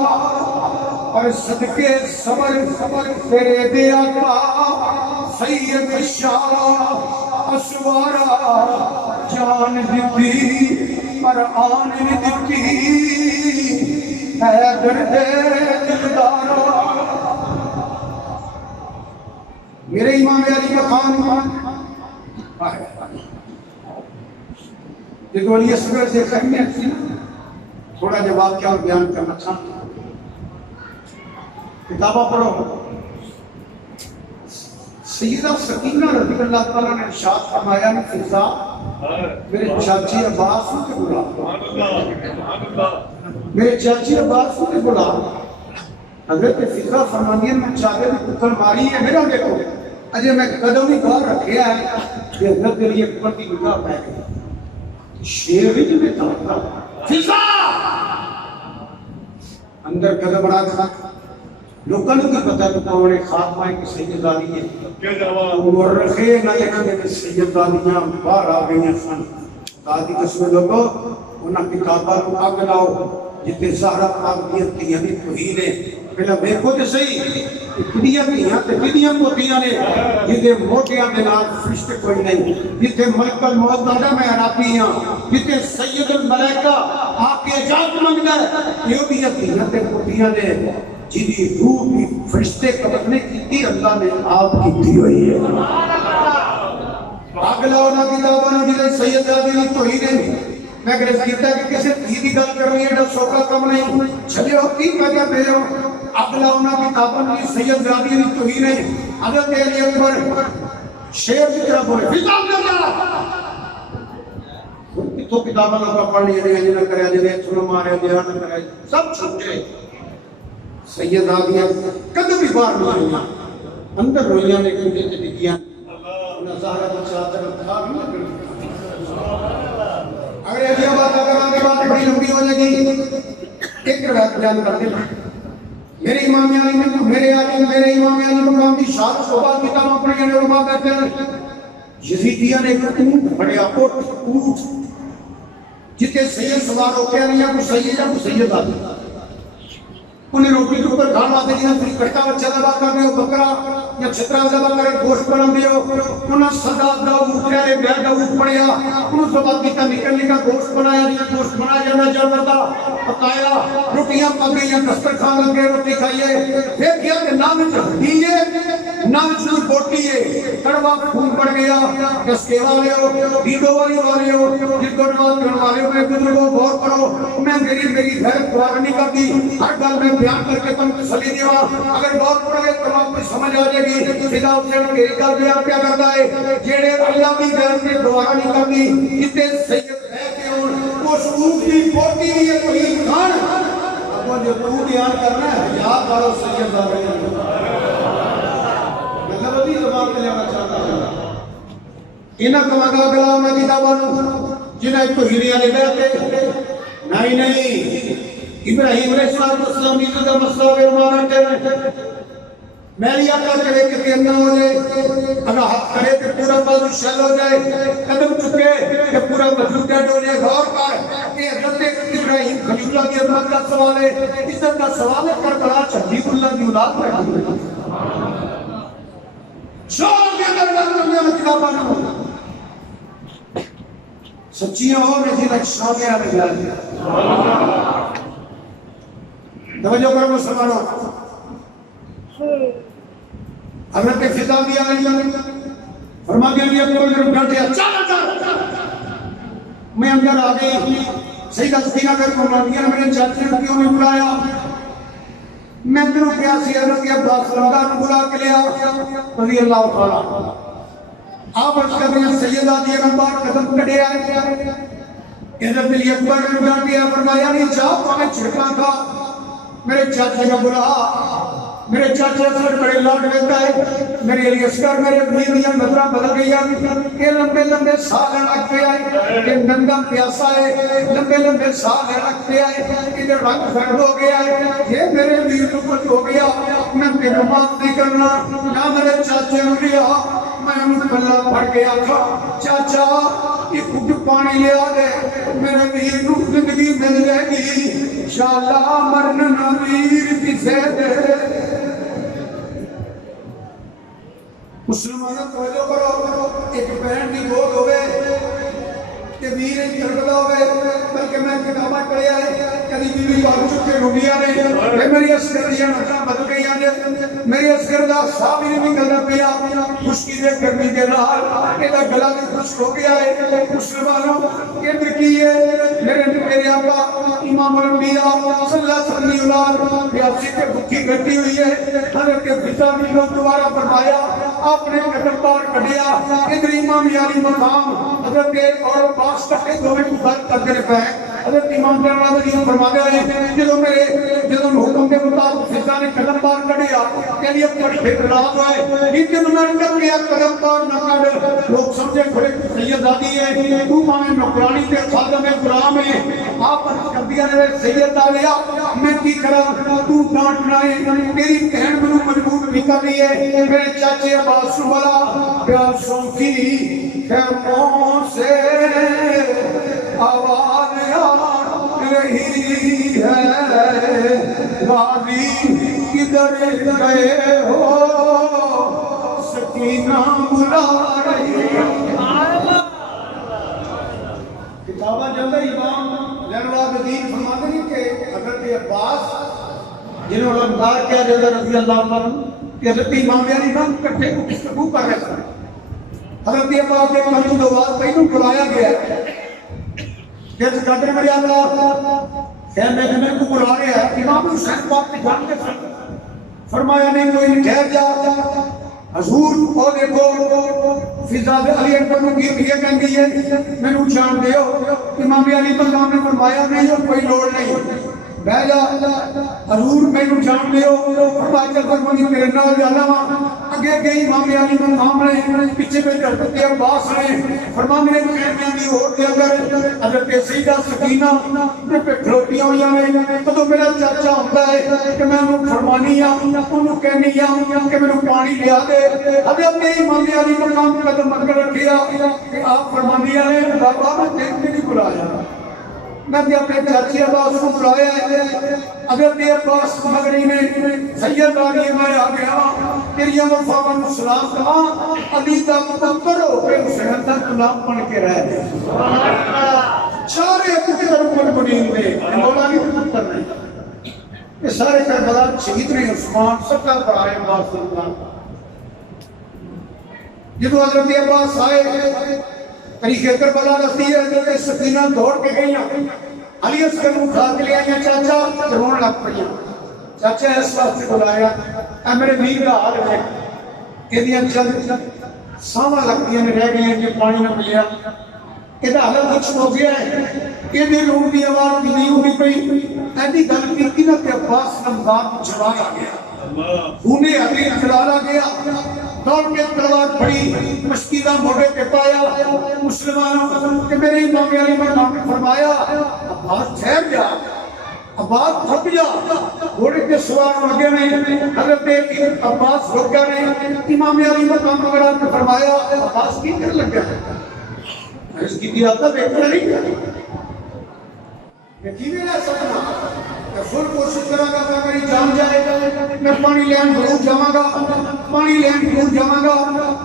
اور صدقے صبر تیرے دے آقا سید شاہ اسوارا، جان دیتی پر آن دیتی ہے درد دلدارا۔ میرے امام علی مقام یہ علی اصغر سے اہمیت تھی، تھوڑا جواب کیا بیان کرنا چاہتا ہوں، کتابہ پڑھو۔ سیدہ سکینہ رضی اللہ تعالیٰ نے ارشاد فرمایا کہ فضا میرے چاچی عباس کو کے بلا، میرے چاچی عباس کو کے بلا، حضرت فضا فرمانی ہے میں چاہتے ہیں پتر ماری ہے میرا دیکھو، اجے میں قدم ہی باہر رکھے ہے کہ حضرت کے لیے پتر کی نگاہ پہ گئی، شیر بھی جو میں تھا فضا اندر قدم رکھا، لوگوں کو پتہ تو پاوڑے خواب پائیں کہ سیدانی ہے، مورخے نہ لکھنے کہ سیدانیاں باہر آ گئی ہیں سن، دادی قسم لوگوں انہاں کتاباں کو آگ لاؤ جتے زہرا پاک دیاں تیاں دی توہین ہے، پہلا دیکھو تے صحیح کدیاں تیاں تے کدیاں موٹیاں نے، جتے موٹیاں دے نال فرشت کوئی نہیں، جتے ملک الموت دادا میں عرابی ہاں، جتے سید الملائکہ آپ کے اجازت منگتا ہے، یہ دیاں تیاں تے موٹیاں نے، جنہی روح کی فرشتے قبر نے کی تھی اللہ نے آپ کی تھی ہوئی ہے۔ اگلا ہونا کتابوں جنہیں سید دادی نے توہین ہے، میں گرز کیتا کہ کسی تھی دی گل کرنی ہے سوکا کم نہیں، چھلے ہوتی میں کیا دے رہا ہوں، اگلا ہونا کتابوں نے سید دادی نے توہین ہے، حضرت علی اکبر شیر کی طرف بولے فضا کرنا تو کتابوں کا پڑھ لیا جائے جنہیں کریا جائے چھوڑ مارے دیان کریا سب چھوٹے سید آدیاں قدم بھی بار نہیں ہوئیاں اندر رویاں نے کیوں دیتے دکھیاں نظارہ بچاتا تھا بھی نہ کرتا اگر ایسی بات اگر آگے بات بڑی لمبی ہو جائے گی ایک روایت بیان کرتے ہیں میرے امام علی میرے امام علی مقام کی شاد صحبات کتاباں پڑھیں گے علماء کہتے ہیں یزیدیاں نے ایک اونٹ بڑے اونٹ جتے سید سوار ہو کے نہیں ہے کوئی سید ہے کوئی سید آدمی انہیں روٹی کے اوپر کھان واسطے جنہیں تھی کٹا بچہ دبا کر دے بکرا یا چھترا دبا کر گوشت بنا دیو انہیں صدا داؤد پہلے بیہ داؤد پڑیا انہیں صبح کیتا نکلنے کا گوشت بنایا جنہیں گوشت بنایا جانا جانا تھا پکایا روٹیاں پک گئی دستر کھان لگے روٹی کھائیے پھر کیا کہ نام دیئے نام چلو بوٹی ہے کڑوا خون پڑ گیا جسکے والے ہو بیڈو والے ہو جن کو نماز کرنے والے ہو میں بزرگوں غور کرو میں میری غیرت دوارا نہیں کرتی ہر گل میں بیان کر کے تم تسلی دیوا اگر غور کرو گے تو آپ کو سمجھ آ جائے گی فضا حسین کے ایک گل بیان کیا کرتا ہے جیڑے اللہ کی غیرت نے دوارا نہیں کرتی جتے سید ہے کہ وہ شعوب کی بوٹی بھی ہے کوئی خان اب جو تو بیان کرنا ہے یاد کرو سید دار لفظی زبان میں لینا چاہتا ہوں انہاں کماگا گلا میں کتابوں جنہیں تو ہیریاں لے بیٹھے نہیں ابراہیم علیہ السلام نے تو مسئلہ ہے مانتے ہیں میری آقا کرے کہ تیرنا ہو جائے اگر ہاتھ کرے کہ پورا بازو شل ہو جائے قدم چکے کہ پورا وجود ڈیڈ ہو جائے غور کر کہ حضرت ابراہیم خلیل اللہ کی عظمت کا سوال ہے عزت کا سوال ہے کربلا حبیب اللہ کی اولاد میں شور کے اندر دنیا میں کتابہ نہ ہو سچیاں ہو میں جنہیں شامے آنے جائے توجہ کرو مسلمانوں حضرت فضا بھی آنے جائے فرما کے لئے کوئی جرم ڈھانٹے چل میں اندر آگئی سیدہ سکینہ کر کو مانگیا میرے چاچے کیوں نے بلایا میں اندروں پیاسی حضرت عباس رمضان بلا کے لیا رضی اللہ تعالیٰ آپ اس کا دیا سیدہ دیئے رمبار قدم کڑے آئے حضرت علی اکبر نے اٹھا دیا فرمایا نہیں جاؤ ہمیں چھڑکا تھا میرے چاچے کا بلا میرے چاچے سر بڑے لاڈ دیتا ہے میرے علی اصغر میرے بیویاں نظرہ بدل گئی کہ لمبے لمبے سال لگ پہ آئے کہ ننگا پیاسا ہے لمبے لمبے سال لگ پہ آئے کہ رنگ فرد ہو گیا ہے یہ میرے ویر کچھ ہو گیا میں تیرے معاف نہیں کرنا نہ میرے چاچے نے لیا میں ان پلہ پڑ گیا تھا چاچا یہ کچھ پانی لیا دے میرے ویر نو زندگی مل جائے گی انشاءاللہ مرن نہ ویر کسے دے مسلمانوں توجہ کرو ایک بہن کی گود ہوئے کہ ویر ایک ترکدہ ہوئے بلکہ میں کتابہ پڑھے آئے کدی بیوی بارو چکے روگیا رہے میری اسکر دیا نکا بدل گئی آنے میری اسکر دا صحابی نے گلہ پیا خشکی دے گرمی دے رہا ایدہ گلہ دے خشک ہو گیا ہے مسلمانوں ادھر کی ہے میرے آقا امام الانبیاء صلی اللہ علیہ وسلم پیاسی کے بھکی گھٹی ہوئی ہے حضرت فضا بھی لوگ دوبارہ فرمایا آپ نے قدم پار کڑیا ادھر امام یاری مقام حضرت اور پاس تک دو میں بات کرتے پہ حضرت امام جنواد علیہ فرما دیا ہے جدوں حکم کے مطابق فضا نے قدم پار کڑیا کہ لئے پر پھر رات ہوئے لیکن میں کر گیا قدم پار نہ کڑ لوگ سمجھے کھڑے سید آدھی ہے تو مانے نقرانی تے خادم قرآن ہے آپ کر دیا نے سید آلیا میں کی کرا تو ڈانٹنا ہے میری بہن منو مجبور بھی کر رہی ہے میرے چاچے عباس والا پیاسوں کی خیموں سے آواز آ رہی ہے غازی کدھر گئے ہو سکینہ بلا رہی ہے کتابہ جلدہ امام لینواب دین فرماتے ہیں کہ حضرت عباس جنہوں نے لمدار کیا جلدہ رضی اللہ عنہ کہ حضرت امام یعنی نام کٹھے کو گفتگو کر رہے تھے حضرت عباس نے کلمہ دوبار پہنوں کرایا گیا جیسے قدر میری آقا خیمے میں کو بلا رہے ہیں امام حسین پاک نے جانتے تھے فرمایا نہیں کوئی ٹھہر جا حضور او دیکھو فضا علی اکبر کو کی یہ کہیں گی میں نے جان دے ہو امام علی مقام نے فرمایا نہیں ہو کوئی لوڑ نہیں بہ جا حضور میں نے جان دے ہو فرمایا چل فرمانی میرے نال جانا اگے گئی امام علی مقام نے پیچھے میں حضرت عباس نے فرمایا میرے خیمے میں اور دے اگر حضرت سیدہ سکینہ نے پہ کھلوٹیاں ہوئی ہیں تو میرا چاچا ہوتا ہے کہ میں انہوں فرمانی انہوں کہنی کہ میں انہوں پانی لیا دے حضرت امام علی مقام قدم کر رکھیا کہ آپ فرمانی ہیں بابا میں دیکھنے نہیں بلا جانا میں نے اپنے چاچی عباس کو بلایا ہے، اگر میرے پاس مغربی میں سید آگے میں آ گیا تیری وفا میں سلام کہا علی کا پتر ہو کے حسین کا غلام بن کے رہ گئے سارے پتر منین میں مولا کی پتر نہیں یہ سارے کربلا شہید نے عثمان سب کا بڑا ہے عباس سلطان جدو حضرت عباس آئے طریقے کربلا رستی ہے حضرت سکینہ دوڑ کے گئی علی اصغر کو اٹھا کے لے آیا چاچا رون لگ پڑی چاچا اس واسطے بلایا اے میرے ویر کا حال ہے کہ دیا چل ساواں لگتی ہیں رہ گئے ہیں کہ پانی نہ ملیا کہ حالت کچھ ہو گیا ہے کہ دی روح دی آواز نہیں ہوئی پئی ایسی گل کی نہ کہ عباس نمدار جلال آ گیا انہیں علی جلال آ گیا دوڑ کے تلوار پڑی مشکیدہ موڑے پہ پایا مسلمانوں کہ میرے امام علی مقام نے فرمایا عباس ٹھہر جا عباس تھک جا گھوڑے کے سوار آگے نہیں حضرت عباس رک گئے امام علی مقام نے فرمایا عباس کی کر لگ گیا اس کی بھی آتا بہتر نہیں یقینی ہے سکنا میں فل کوشش کرا گا میں میری جان جائے گا میں پانی لین ضرور جاواں گا پانی لین ضرور جاواں گا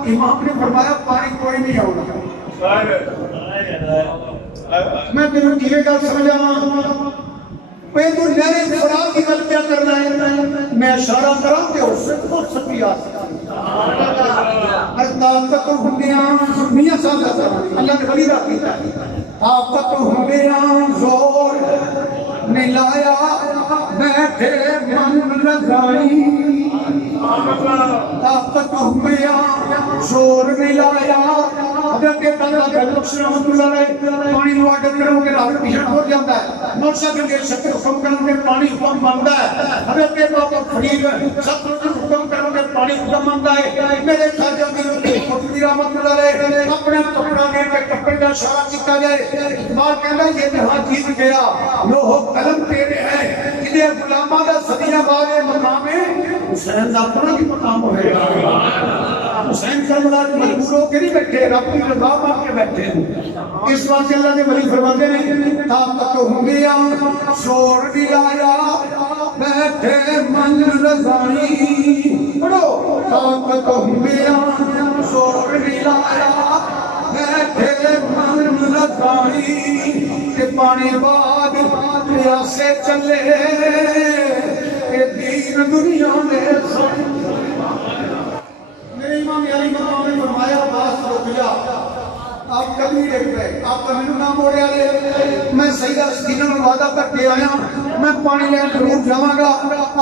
امام نے فرمایا پانی کوئی نہیں ہوگا میں تمہیں کیے گا سمجھاواں پہ تو نہر فرات کی گل کیا کر رہا ہے میں اشارہ کرا کہ اس سے بہت سکی آ سکتا طاقت ہندیاں میاں صاحب اللہ نے ولی رکھی طاقت ہندیاں زور ملایا بیٹھے من لگائی طاقت ہندیاں زور ملایا حضرت تعالیٰ کا بخش رحمت اللہ علیہ پانی نو آڈر کرو گے راہ پیشن ہو جاتا ہے مرشد کے شکر حکم کرو گے پانی حکم بنتا ہے حضرت بابا فرید سب حکم کرو گے پانی حکم بنتا ہے میرے خواجہ میری رحمت اللہ علیہ اپنے کپڑا دے کے کپڑے کا اشارہ کیتا جائے اقبال کہتا ہے یہ جہاں جیت گیا لوہ قلم تیرے ہے جنہیں غلامہ کا صدیہ بعد مقام ہے حسین کا اپنا بھی مقام ہوئے گا حسین کربلا مجبور ہو کے نہیں بیٹھے رب کی رضا پا کے بیٹھے اس واسطے اللہ نے ولی فرماتے ہیں طاقت ہنگیا شور دلایا بیٹھے من رضائی پڑھو طاقت ہنگیا شور دلایا بیٹھے من رضائی کہ پانی بعد پیاسے چلے کہ دین دنیا نے میرے امام علی مقام نے فرمایا عباس رک جا آپ کبھی دیکھ گئے آپ کا منو نہ موڑے آلے میں سیدہ سکینہ میں وعدہ کر کے آیا میں پانی لین ضرور جاواں گا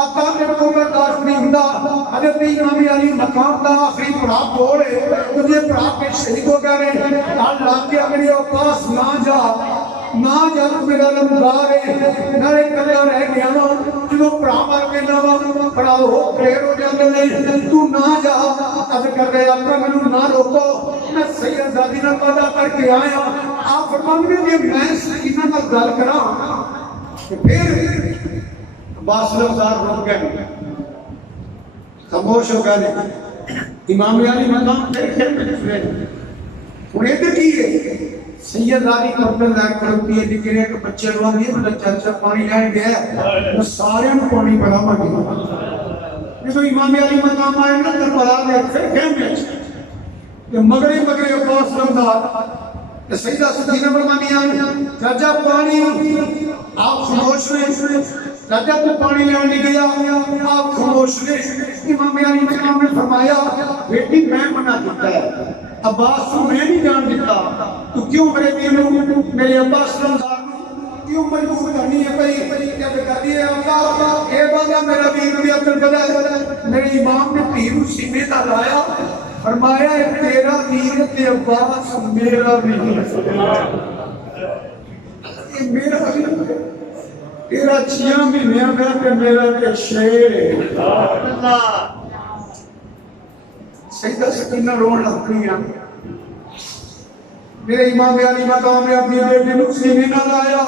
آقا میرے کو برداشت نہیں ہوندا حضرت امام علی مقام دا آخری پڑاؤ بولے تجھے پڑاؤ کے شہید ہو گئے اللہ کے اگلی عباس نہ جا میرا لمدار ہے نارے کلا رہ گیا جدو پڑا مار کے نوا پڑا ہو پھر ہو جاندے نہیں تو نہ جا اب کر رہے اپنا منو نہ روکو میں سید زادی نہ وعدہ کر کے آیا آپ فرماتے ہیں کہ میں سکینہ کا گل کرا پھر عباس لفظار روک گئے خاموش ہو گئے امام علی مقام پھر پھر انہیں ادھر کی ہے سید زادی کو اپنے لائن کرتی ہے لیکن ایک بچے لوگ نہیں بڑا چاچا پانی لائن گیا وہ سارے انہوں پانی بڑا مانگی یہ تو امام علی مقام آئے نا کربلا دے پھر کہنے کہ مغرب عباس لمدار سیدہ سکینہ فرمانی آئی چاچا پانی آپ خاموش رہے چاچا تو پانی لینے گیا آپ خاموش رہے امام علی مقام نے فرمایا بیٹی میں منع دیتا ہے عباس تو میں نہیں جان دیتا تو کیوں میرے بیروں میرے عباس لمدار کیوں مجبور کرنی ہے پئی کیا بتا دیئے اللہ اے بندہ میرا بیر بھی عبد القدر میرے امام نے پیرو سینے کا لایا فرمایا تیرا ویر تے عباس میرا ویر یہ میرا ویر تیرا چھیاں بھی میرا تے میرا تے شیر ہے سیدہ سکینہ رون لگتی ہیں میرے امام علی مقام نے اپنی بیٹی نو سینے نہ لایا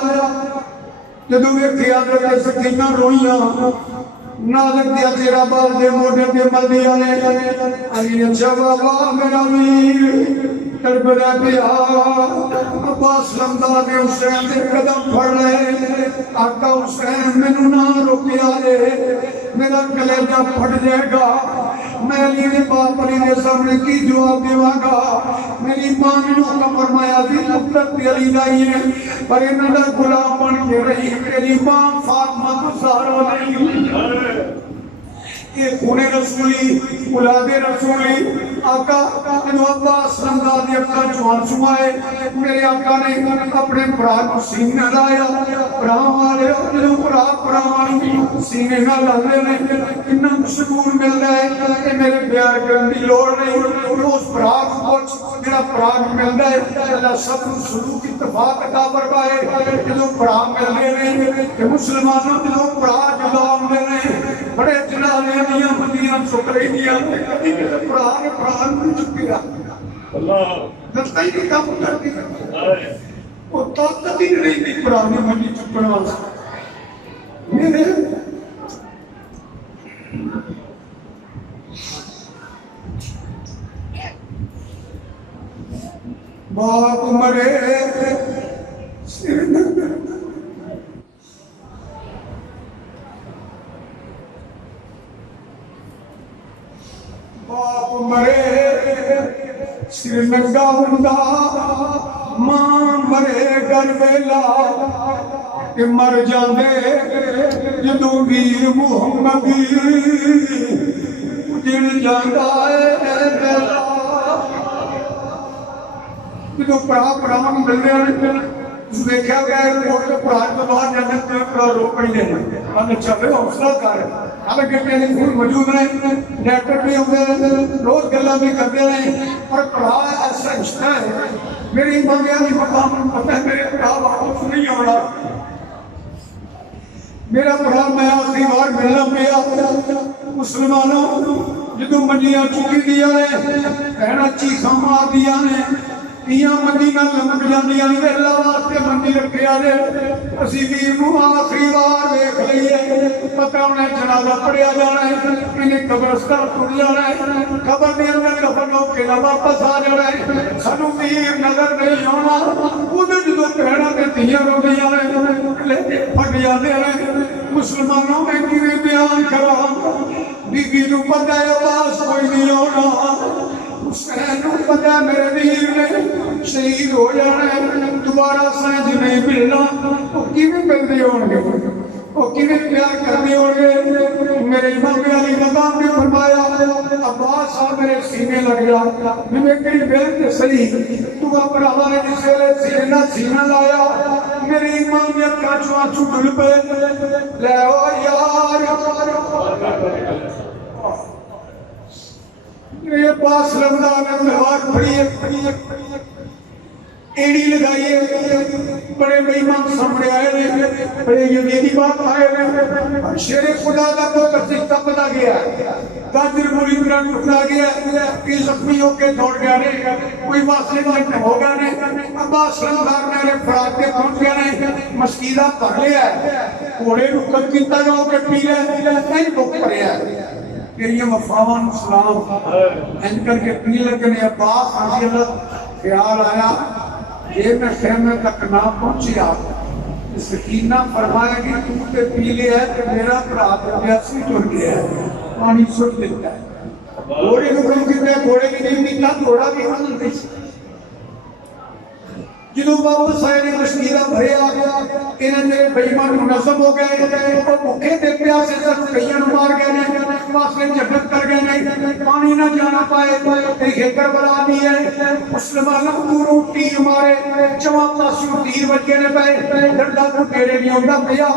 جدو ویکھیا حضرت سکینہ روئیاں نازک دیا تیرا بال دے موڈے دے مل دیا علی نے جواب میرا ویر تڑپدا پیا عباس لمدار نے حسین دے قدم پھڑ لے آقا حسین مینوں نہ روکیا جے میرا کلیجہ پھٹ جائے گا میں علی نے باپ علی نے سامنے کی جواب دیواں گا میری ماں نے حکم فرمایا تھی اب تک علی دائی ہے پر انہاں دا غلام بن کے رہی میری ماں فاطمہ کو سہارا نہیں یہ خون رسولی اولاد رسولی آقا انہوں عباس لمدار نے اپنا جوان سمائے میرے آقا نے اپنے برا کو سینے لایا برا والے انہوں برا والے سینے نہ لالے نے انہوں سکون مل رہا ہے کہ میرے پیار کرنے لوڑ نہیں اس برا کو کچھ میرا برا مل رہا ہے اللہ سب سلوک اتفاق عطا فرمائے انہوں برا مل رہے ہیں کہ مسلمانوں انہوں برا جدا مل رہے ہیں بڑے جنالے دیا مدیاں چکرے دیا پران پران بھی چکیا اللہ دستا ہی نہیں کام کر دیا وہ طاقت ہی نہیں تھی پرانی مدی چکنا میرے باپ مرے سرنگر باپ مرے سر ننگا ہوندا ماں مرے گر ویلا کہ مر جاندے جدوں ویر محمد جڑ جاندا اے ویلا جدوں پرا ملنے دیکھا گیا ہے کہ وہ پران تو باہر جانت میں پرا رو پڑی لینا ہم اچھا بے حوصلہ کر حالانکہ ٹیلی فون موجود رہے ڈاکٹر بھی ہوئے روز گلہ بھی کرتے رہے اور پرا ایسا رشتہ ہے میری مامیاں مقام پتہ ہے میرے پرا واپس نہیں ہونا میرا پرا میں آخری بار ملنا پیا مسلمانوں جدوں منڈیاں چکی دیا نے کہنا چیخاں مار دیا نے یہ مدینہ لمک جاندیاں نے اللہ واسطے منڈی رکھیا دے اسی ویر نوں آخری بار دیکھ لئیے پتہ انہیں جنازہ پڑھیا جانا ہے انہیں قبرستان ٹر جانا ہے قبر دے اندر کفن ہو کے نہ واپس آ جانا ہے سانو ویر نظر نہیں آنا ادھر جدوں کہنا تے دھیاں رو گئیاں نے پھٹ جاندے ہیں مسلمانوں میں کیویں بیان کراں بی بی نوں پتہ ہے عباس کوئی نہیں آنا حسین کو پتہ میرے ویر نے شہید ہو جانا ہے دوبارہ سانج نہیں ملنا وہ کیویں ملدے ہون گے وہ کیویں پیار کردے ہون گے میرے امام علی مقام نے فرمایا عباس صاحب میرے سینے لگ جا میں کئی بہن تے صحیح تو اپنا ہمارے جس ویلے سینہ لایا میرے امام نے کاچواں چھٹل پہ لے او یار میرے پاس لمدار نے تلوار پھڑی ہے ایڑی لگائی ہے بڑے بیمان سامنے آئے نے بڑے یزیدی بات آئے نے شیر خدا کا تو سکتا پتا گیا تاجر مولی گران ٹکڑا گیا کہ زخمی ہو کے دوڑ گیا نے کوئی واصلے بات ہو گیا نے عباس لمدار نے فراد کے پہنچ گیا نے مسکیدہ پڑھ لیا ہے کوڑے رکت کیتا گاؤں کے پی لیا نہیں بک پڑے ہے کہ یہ مفاوان اسلام این کر کے پی لگنے عباس رضی اللہ خیال آیا یہ میں خیمے تک نہ پہنچیا سکینہ فرمایا کہ تم تے پی لیا ہے کہ میرا پرات پیاسی ٹر گیا ہے پانی سٹ لیتا ہے گھوڑے کو کم کتنے گھوڑے کی نہیں پیتا گھوڑا بھی حل نہیں جدو واپس آئے نے مشکیرہ بھرے آ گیا انہیں میرے بیمان منظم ہو گئے وہ بھوکے دے پیاسے سب کئیاں مار گئے نے واسطے جبت کر گئے نے پانی نہ جانا پائے ایک کربلا بھی ہے مسلمانوں دوروں تیر مارے چواں پاسیوں تیر بچ گئے نے پائے ڈردا کو ٹیڑے نہیں ہوتا پیا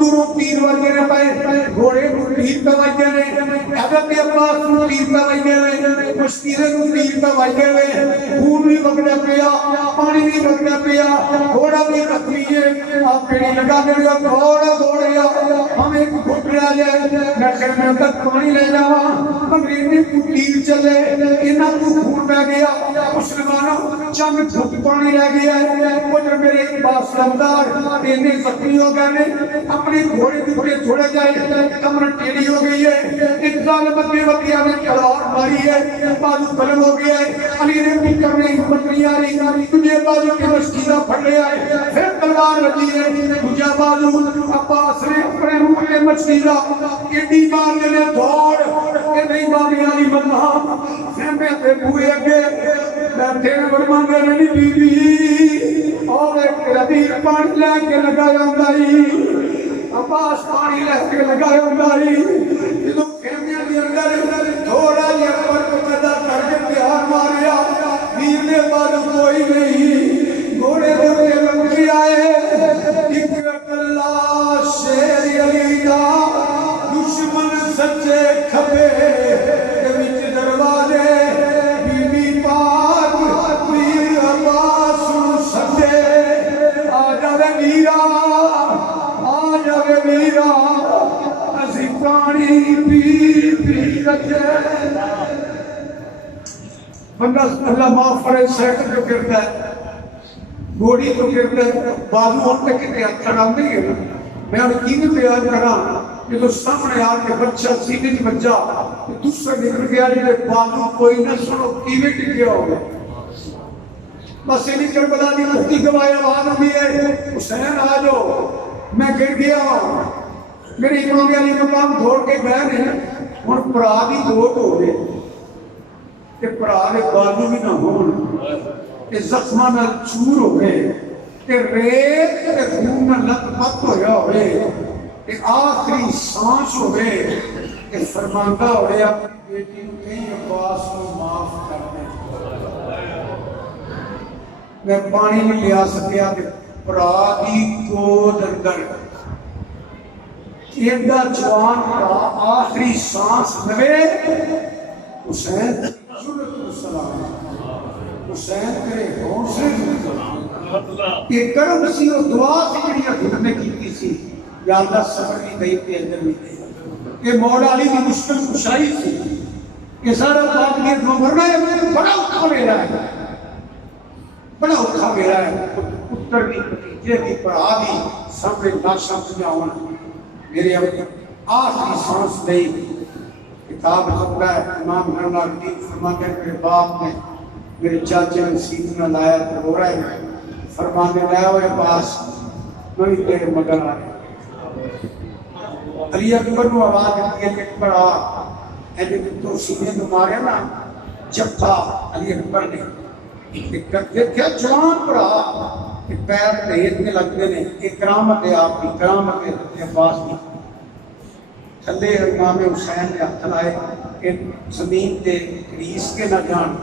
دوروں تیر بچ گئے نے پائے گھوڑے کو تیر پہ بچ گئے نے حضرت عباس کو تیر پہ بچ گئے نے مشکیرے کو تیر پہ بچ گئے نے خون بھی بگڑا پیا پانی بھی بگڑا پیا گھوڑا بھی رکھنی ہے آپ پیڑی لگا دے گا گھوڑا دوڑیا ہم ایک گھٹڑا جائے میں خیمے تک پانی لے جاواں مگر انہیں کو تیر چلے انہاں کو خون بہ گیا مسلمانوں چند گھٹ پانی رہ گیا وہ جو میرے باس لمدار انہیں زخمی ہو گئے اپنے گھوڑے گھوڑے چھوڑے جائے کمر ٹیڑھی ہو گئی ہے ایک ظالم بے وقیہ نے تلوار ماری ہے بازو قلم ہو گیا ہے علی نے بھی کرنے ہمت نہیں آ رہی تجھے بازو کے مشکیزہ پھڑ لیا ہے پھر تلوار لگی ہے مجھے بازو عباس نے اپنے منہ کے مشکیزہ ایڈی مار لینے دوڑ کہ نہیں ماری علی مدہا خیمے پہ بوئے اگے بیٹھے فرمان دے میری بی بی اور ایک ربی پانی لے کے لگایا ہوں عباس پانی لے کے لگایا ہوں جدو خیمے دی اندر تھوڑا یہ پر کو پیدا کر کے پیار ماریا ویر نے بعد کوئی نہیں گھوڑے دے لمبی آئے ایک اللہ شیر علی دا دشمن سچے کھپے وچ دروازے بی بی پاک ویر عباس سدے آ جاوے ویرا آ جاوے ویرا اسی پانی پی پی رکھے بندہ اللہ معاف کرے سیکل جو کرتا ہے گوڑی تو کرتا ہے بازو ہوتے کتے ہاتھ چڑھاؤں نہیں ہے میں انہیں کینے بیان کرا یہ تو سامنے آ کے بچہ سینے کی بچہ دوسرا نکل گیا جنہیں بازو کوئی نہ سنو کینے ٹکیا ہوگا بس یہ نہیں کربلا دی مفتی گوایا آواز ہوئی ہے حسین آجو میں گر گیا میری امام علی مقام دھوڑ کے بہن ہیں اور پرا بھی دوٹ ہو گئے کہ پرا نے بازو بھی نہ ہون کہ زخمہ نہ چور ہوئے کہ ریت کے خون نہ لت پت ہویا ہوئے کہ آخری سانس ہوئے کہ فرماندہ ہوئے اپنی بیٹی کہیں عباس کو معاف کر دیں میں پانی نہیں لیا سکیا کہ پرادی کو دندر ایڈا جوان کا آخری سانس لگے حسین جرت السلام حسین کرے حوصلے کہ کرم سی اور دعا سی جڑی خود نے کی سی یا اللہ صبر بھی دئی تے اندر بھی دے کہ مولا علی کی مشکل کشائی سی کہ سارا بات یہ مرنا ہے بڑا اٹھا میرا ہے بڑا اٹھا میرا ہے پتر بھی بھتیجے بھی پڑھا بھی سامنے نہ سمجھا ہونا میرے آخری سانس نہیں کتاب خطبہ ہے امام گرنا الدین فرماتے ہیں میرے باپ نے میرے چاچے نے سیدھ میں لایا تو رو رہے ہیں فرمانے لایا ہوئے پاس میں تیرے مگر آئے علی اکبر کو آواز دیتی ہے کہ پڑھا ایڈے تو سینے تو مارے نا جب تھا علی اکبر نے کیا جوان پڑھا کہ پیر تہیت میں لگتے نے اکرامت ہے آپ کی کرامت ہے عباس کی تھلے امام حسین نے ہاتھ لائے کہ زمین تے گریس کے نہ جان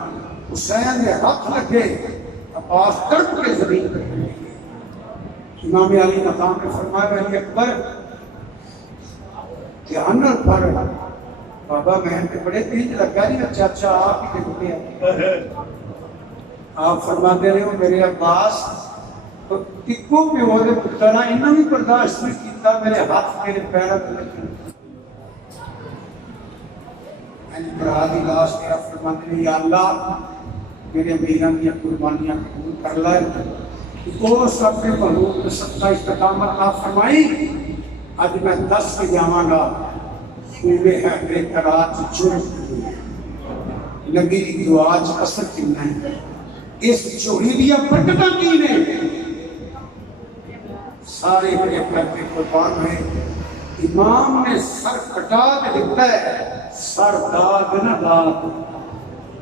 حسین نے ہاتھ لگے عباس تڑپ کے زمین پر امام علی مقام نے فرمایا علی اکبر دھیان نہ پڑ بابا میں نے بڑے تیز لگا نہیں چاچا آپ ہی دیکھتے ہیں آپ فرماتے رہے ہو میرے عباس تو تکو پہ ہو دے پترہ انہوں بھی برداشت نہیں کیتا میرے ہاتھ میرے پیرہ پہ لگے میں نے برادی لاش میرا فرماتے ہیں یا اللہ میرے میران یا قربانیاں قبول کر لائے وہ سب کے محلوق میں سب کا استقامت آپ فرمائی آج میں 10 کے جامعہ گا خوبے ہے بےقرات جرم نبی دعا اثر کنا ہے اس چوری دیا پٹنا کی نے سارے بڑے کر کے قربان ہوئے امام نے سر کٹا کے دیتا ہے سر داد نہ داد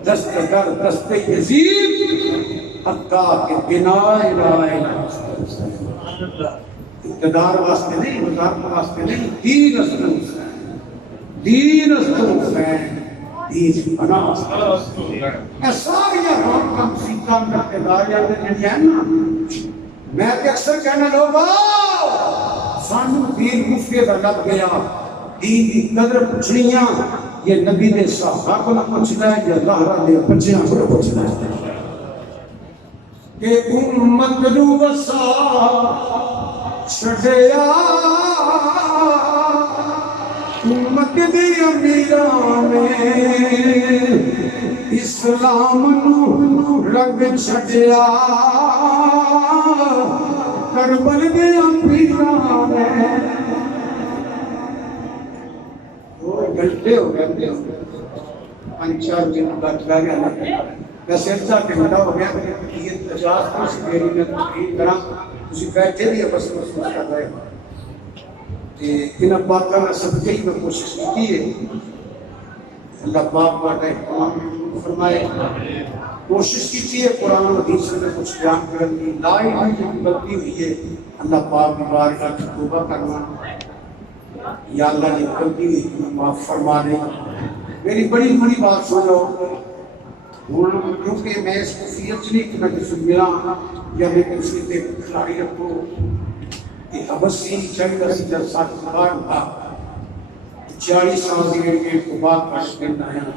دست در دست یزید حقا کے بنا الہ اقتدار واسطے نہیں وزارت واسطے نہیں دین است حسین دین است حسین دین بنا اے ساری ہم کم سیدان کرتے داریاں دے جنی ہے نا میں کہ اکثر کہنا لوگا سانو دین مفتی دا لگ گیا دین کی قدر پوچھنیاں یہ نبی نے صحابہ کو نہ پوچھنا ہے یہ ظاہرہ نے بچیاں کو پوچھنا ہے کہ امت نو وسا چھڑیا دے امیران اسلام نو رنگ چھڈیا کربل دے امیران دو گھنٹے ہو گئے 5-4 دن بچ گیا میں سیلتا کہ بڑا ہو گیا کہ یہ 50 کسی میری میں تقریر کرا اسی بیٹھے بھی بس محسوس کر رہے ہیں ان باتوں میں سب کے میں کوشش کی ہے اللہ پاک باتیں فرمائے کوشش کی ہے قرآن و حدیث میں کچھ بیان کرنے لا الہ الا اللہ غلطی ہوئی ہے اللہ پاک مبارک کی توبہ کرنا یا اللہ نے غلطی ہوئی معاف فرما دے میری بڑی بڑی بات سنو کیونکہ میں اس کو فیت نہیں کہ میں کسی ملا یا میں کسی تے کھلاڑی رکھوں کہ حبسی چاہیے سی جب ساتھ سوار تھا 40 سال کے کو بعد پاشمین آیا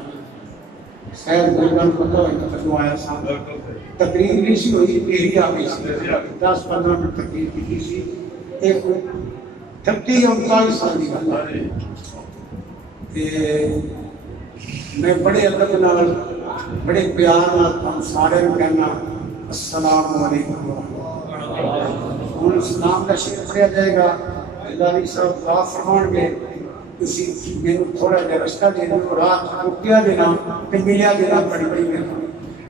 شاید گلگن پتہ ہے کہ کدو آیا سا تقریر نہیں سی ہوئی پیری آگئی سی 10-15 منٹ تقریر کی سی ایک 30-39 سال کی بات ہے میں بڑے ادب نال بڑے پیار نال ہم سارے میں کہنا السلام علیکم اور اسلام کا شعر پڑھا جائے گا اللہ علیہ صاحب دعا فرمان گے کسی میں تھوڑا جا رشتہ دینا رات رکیا دینا کہ ملیا دینا بڑی بڑی میں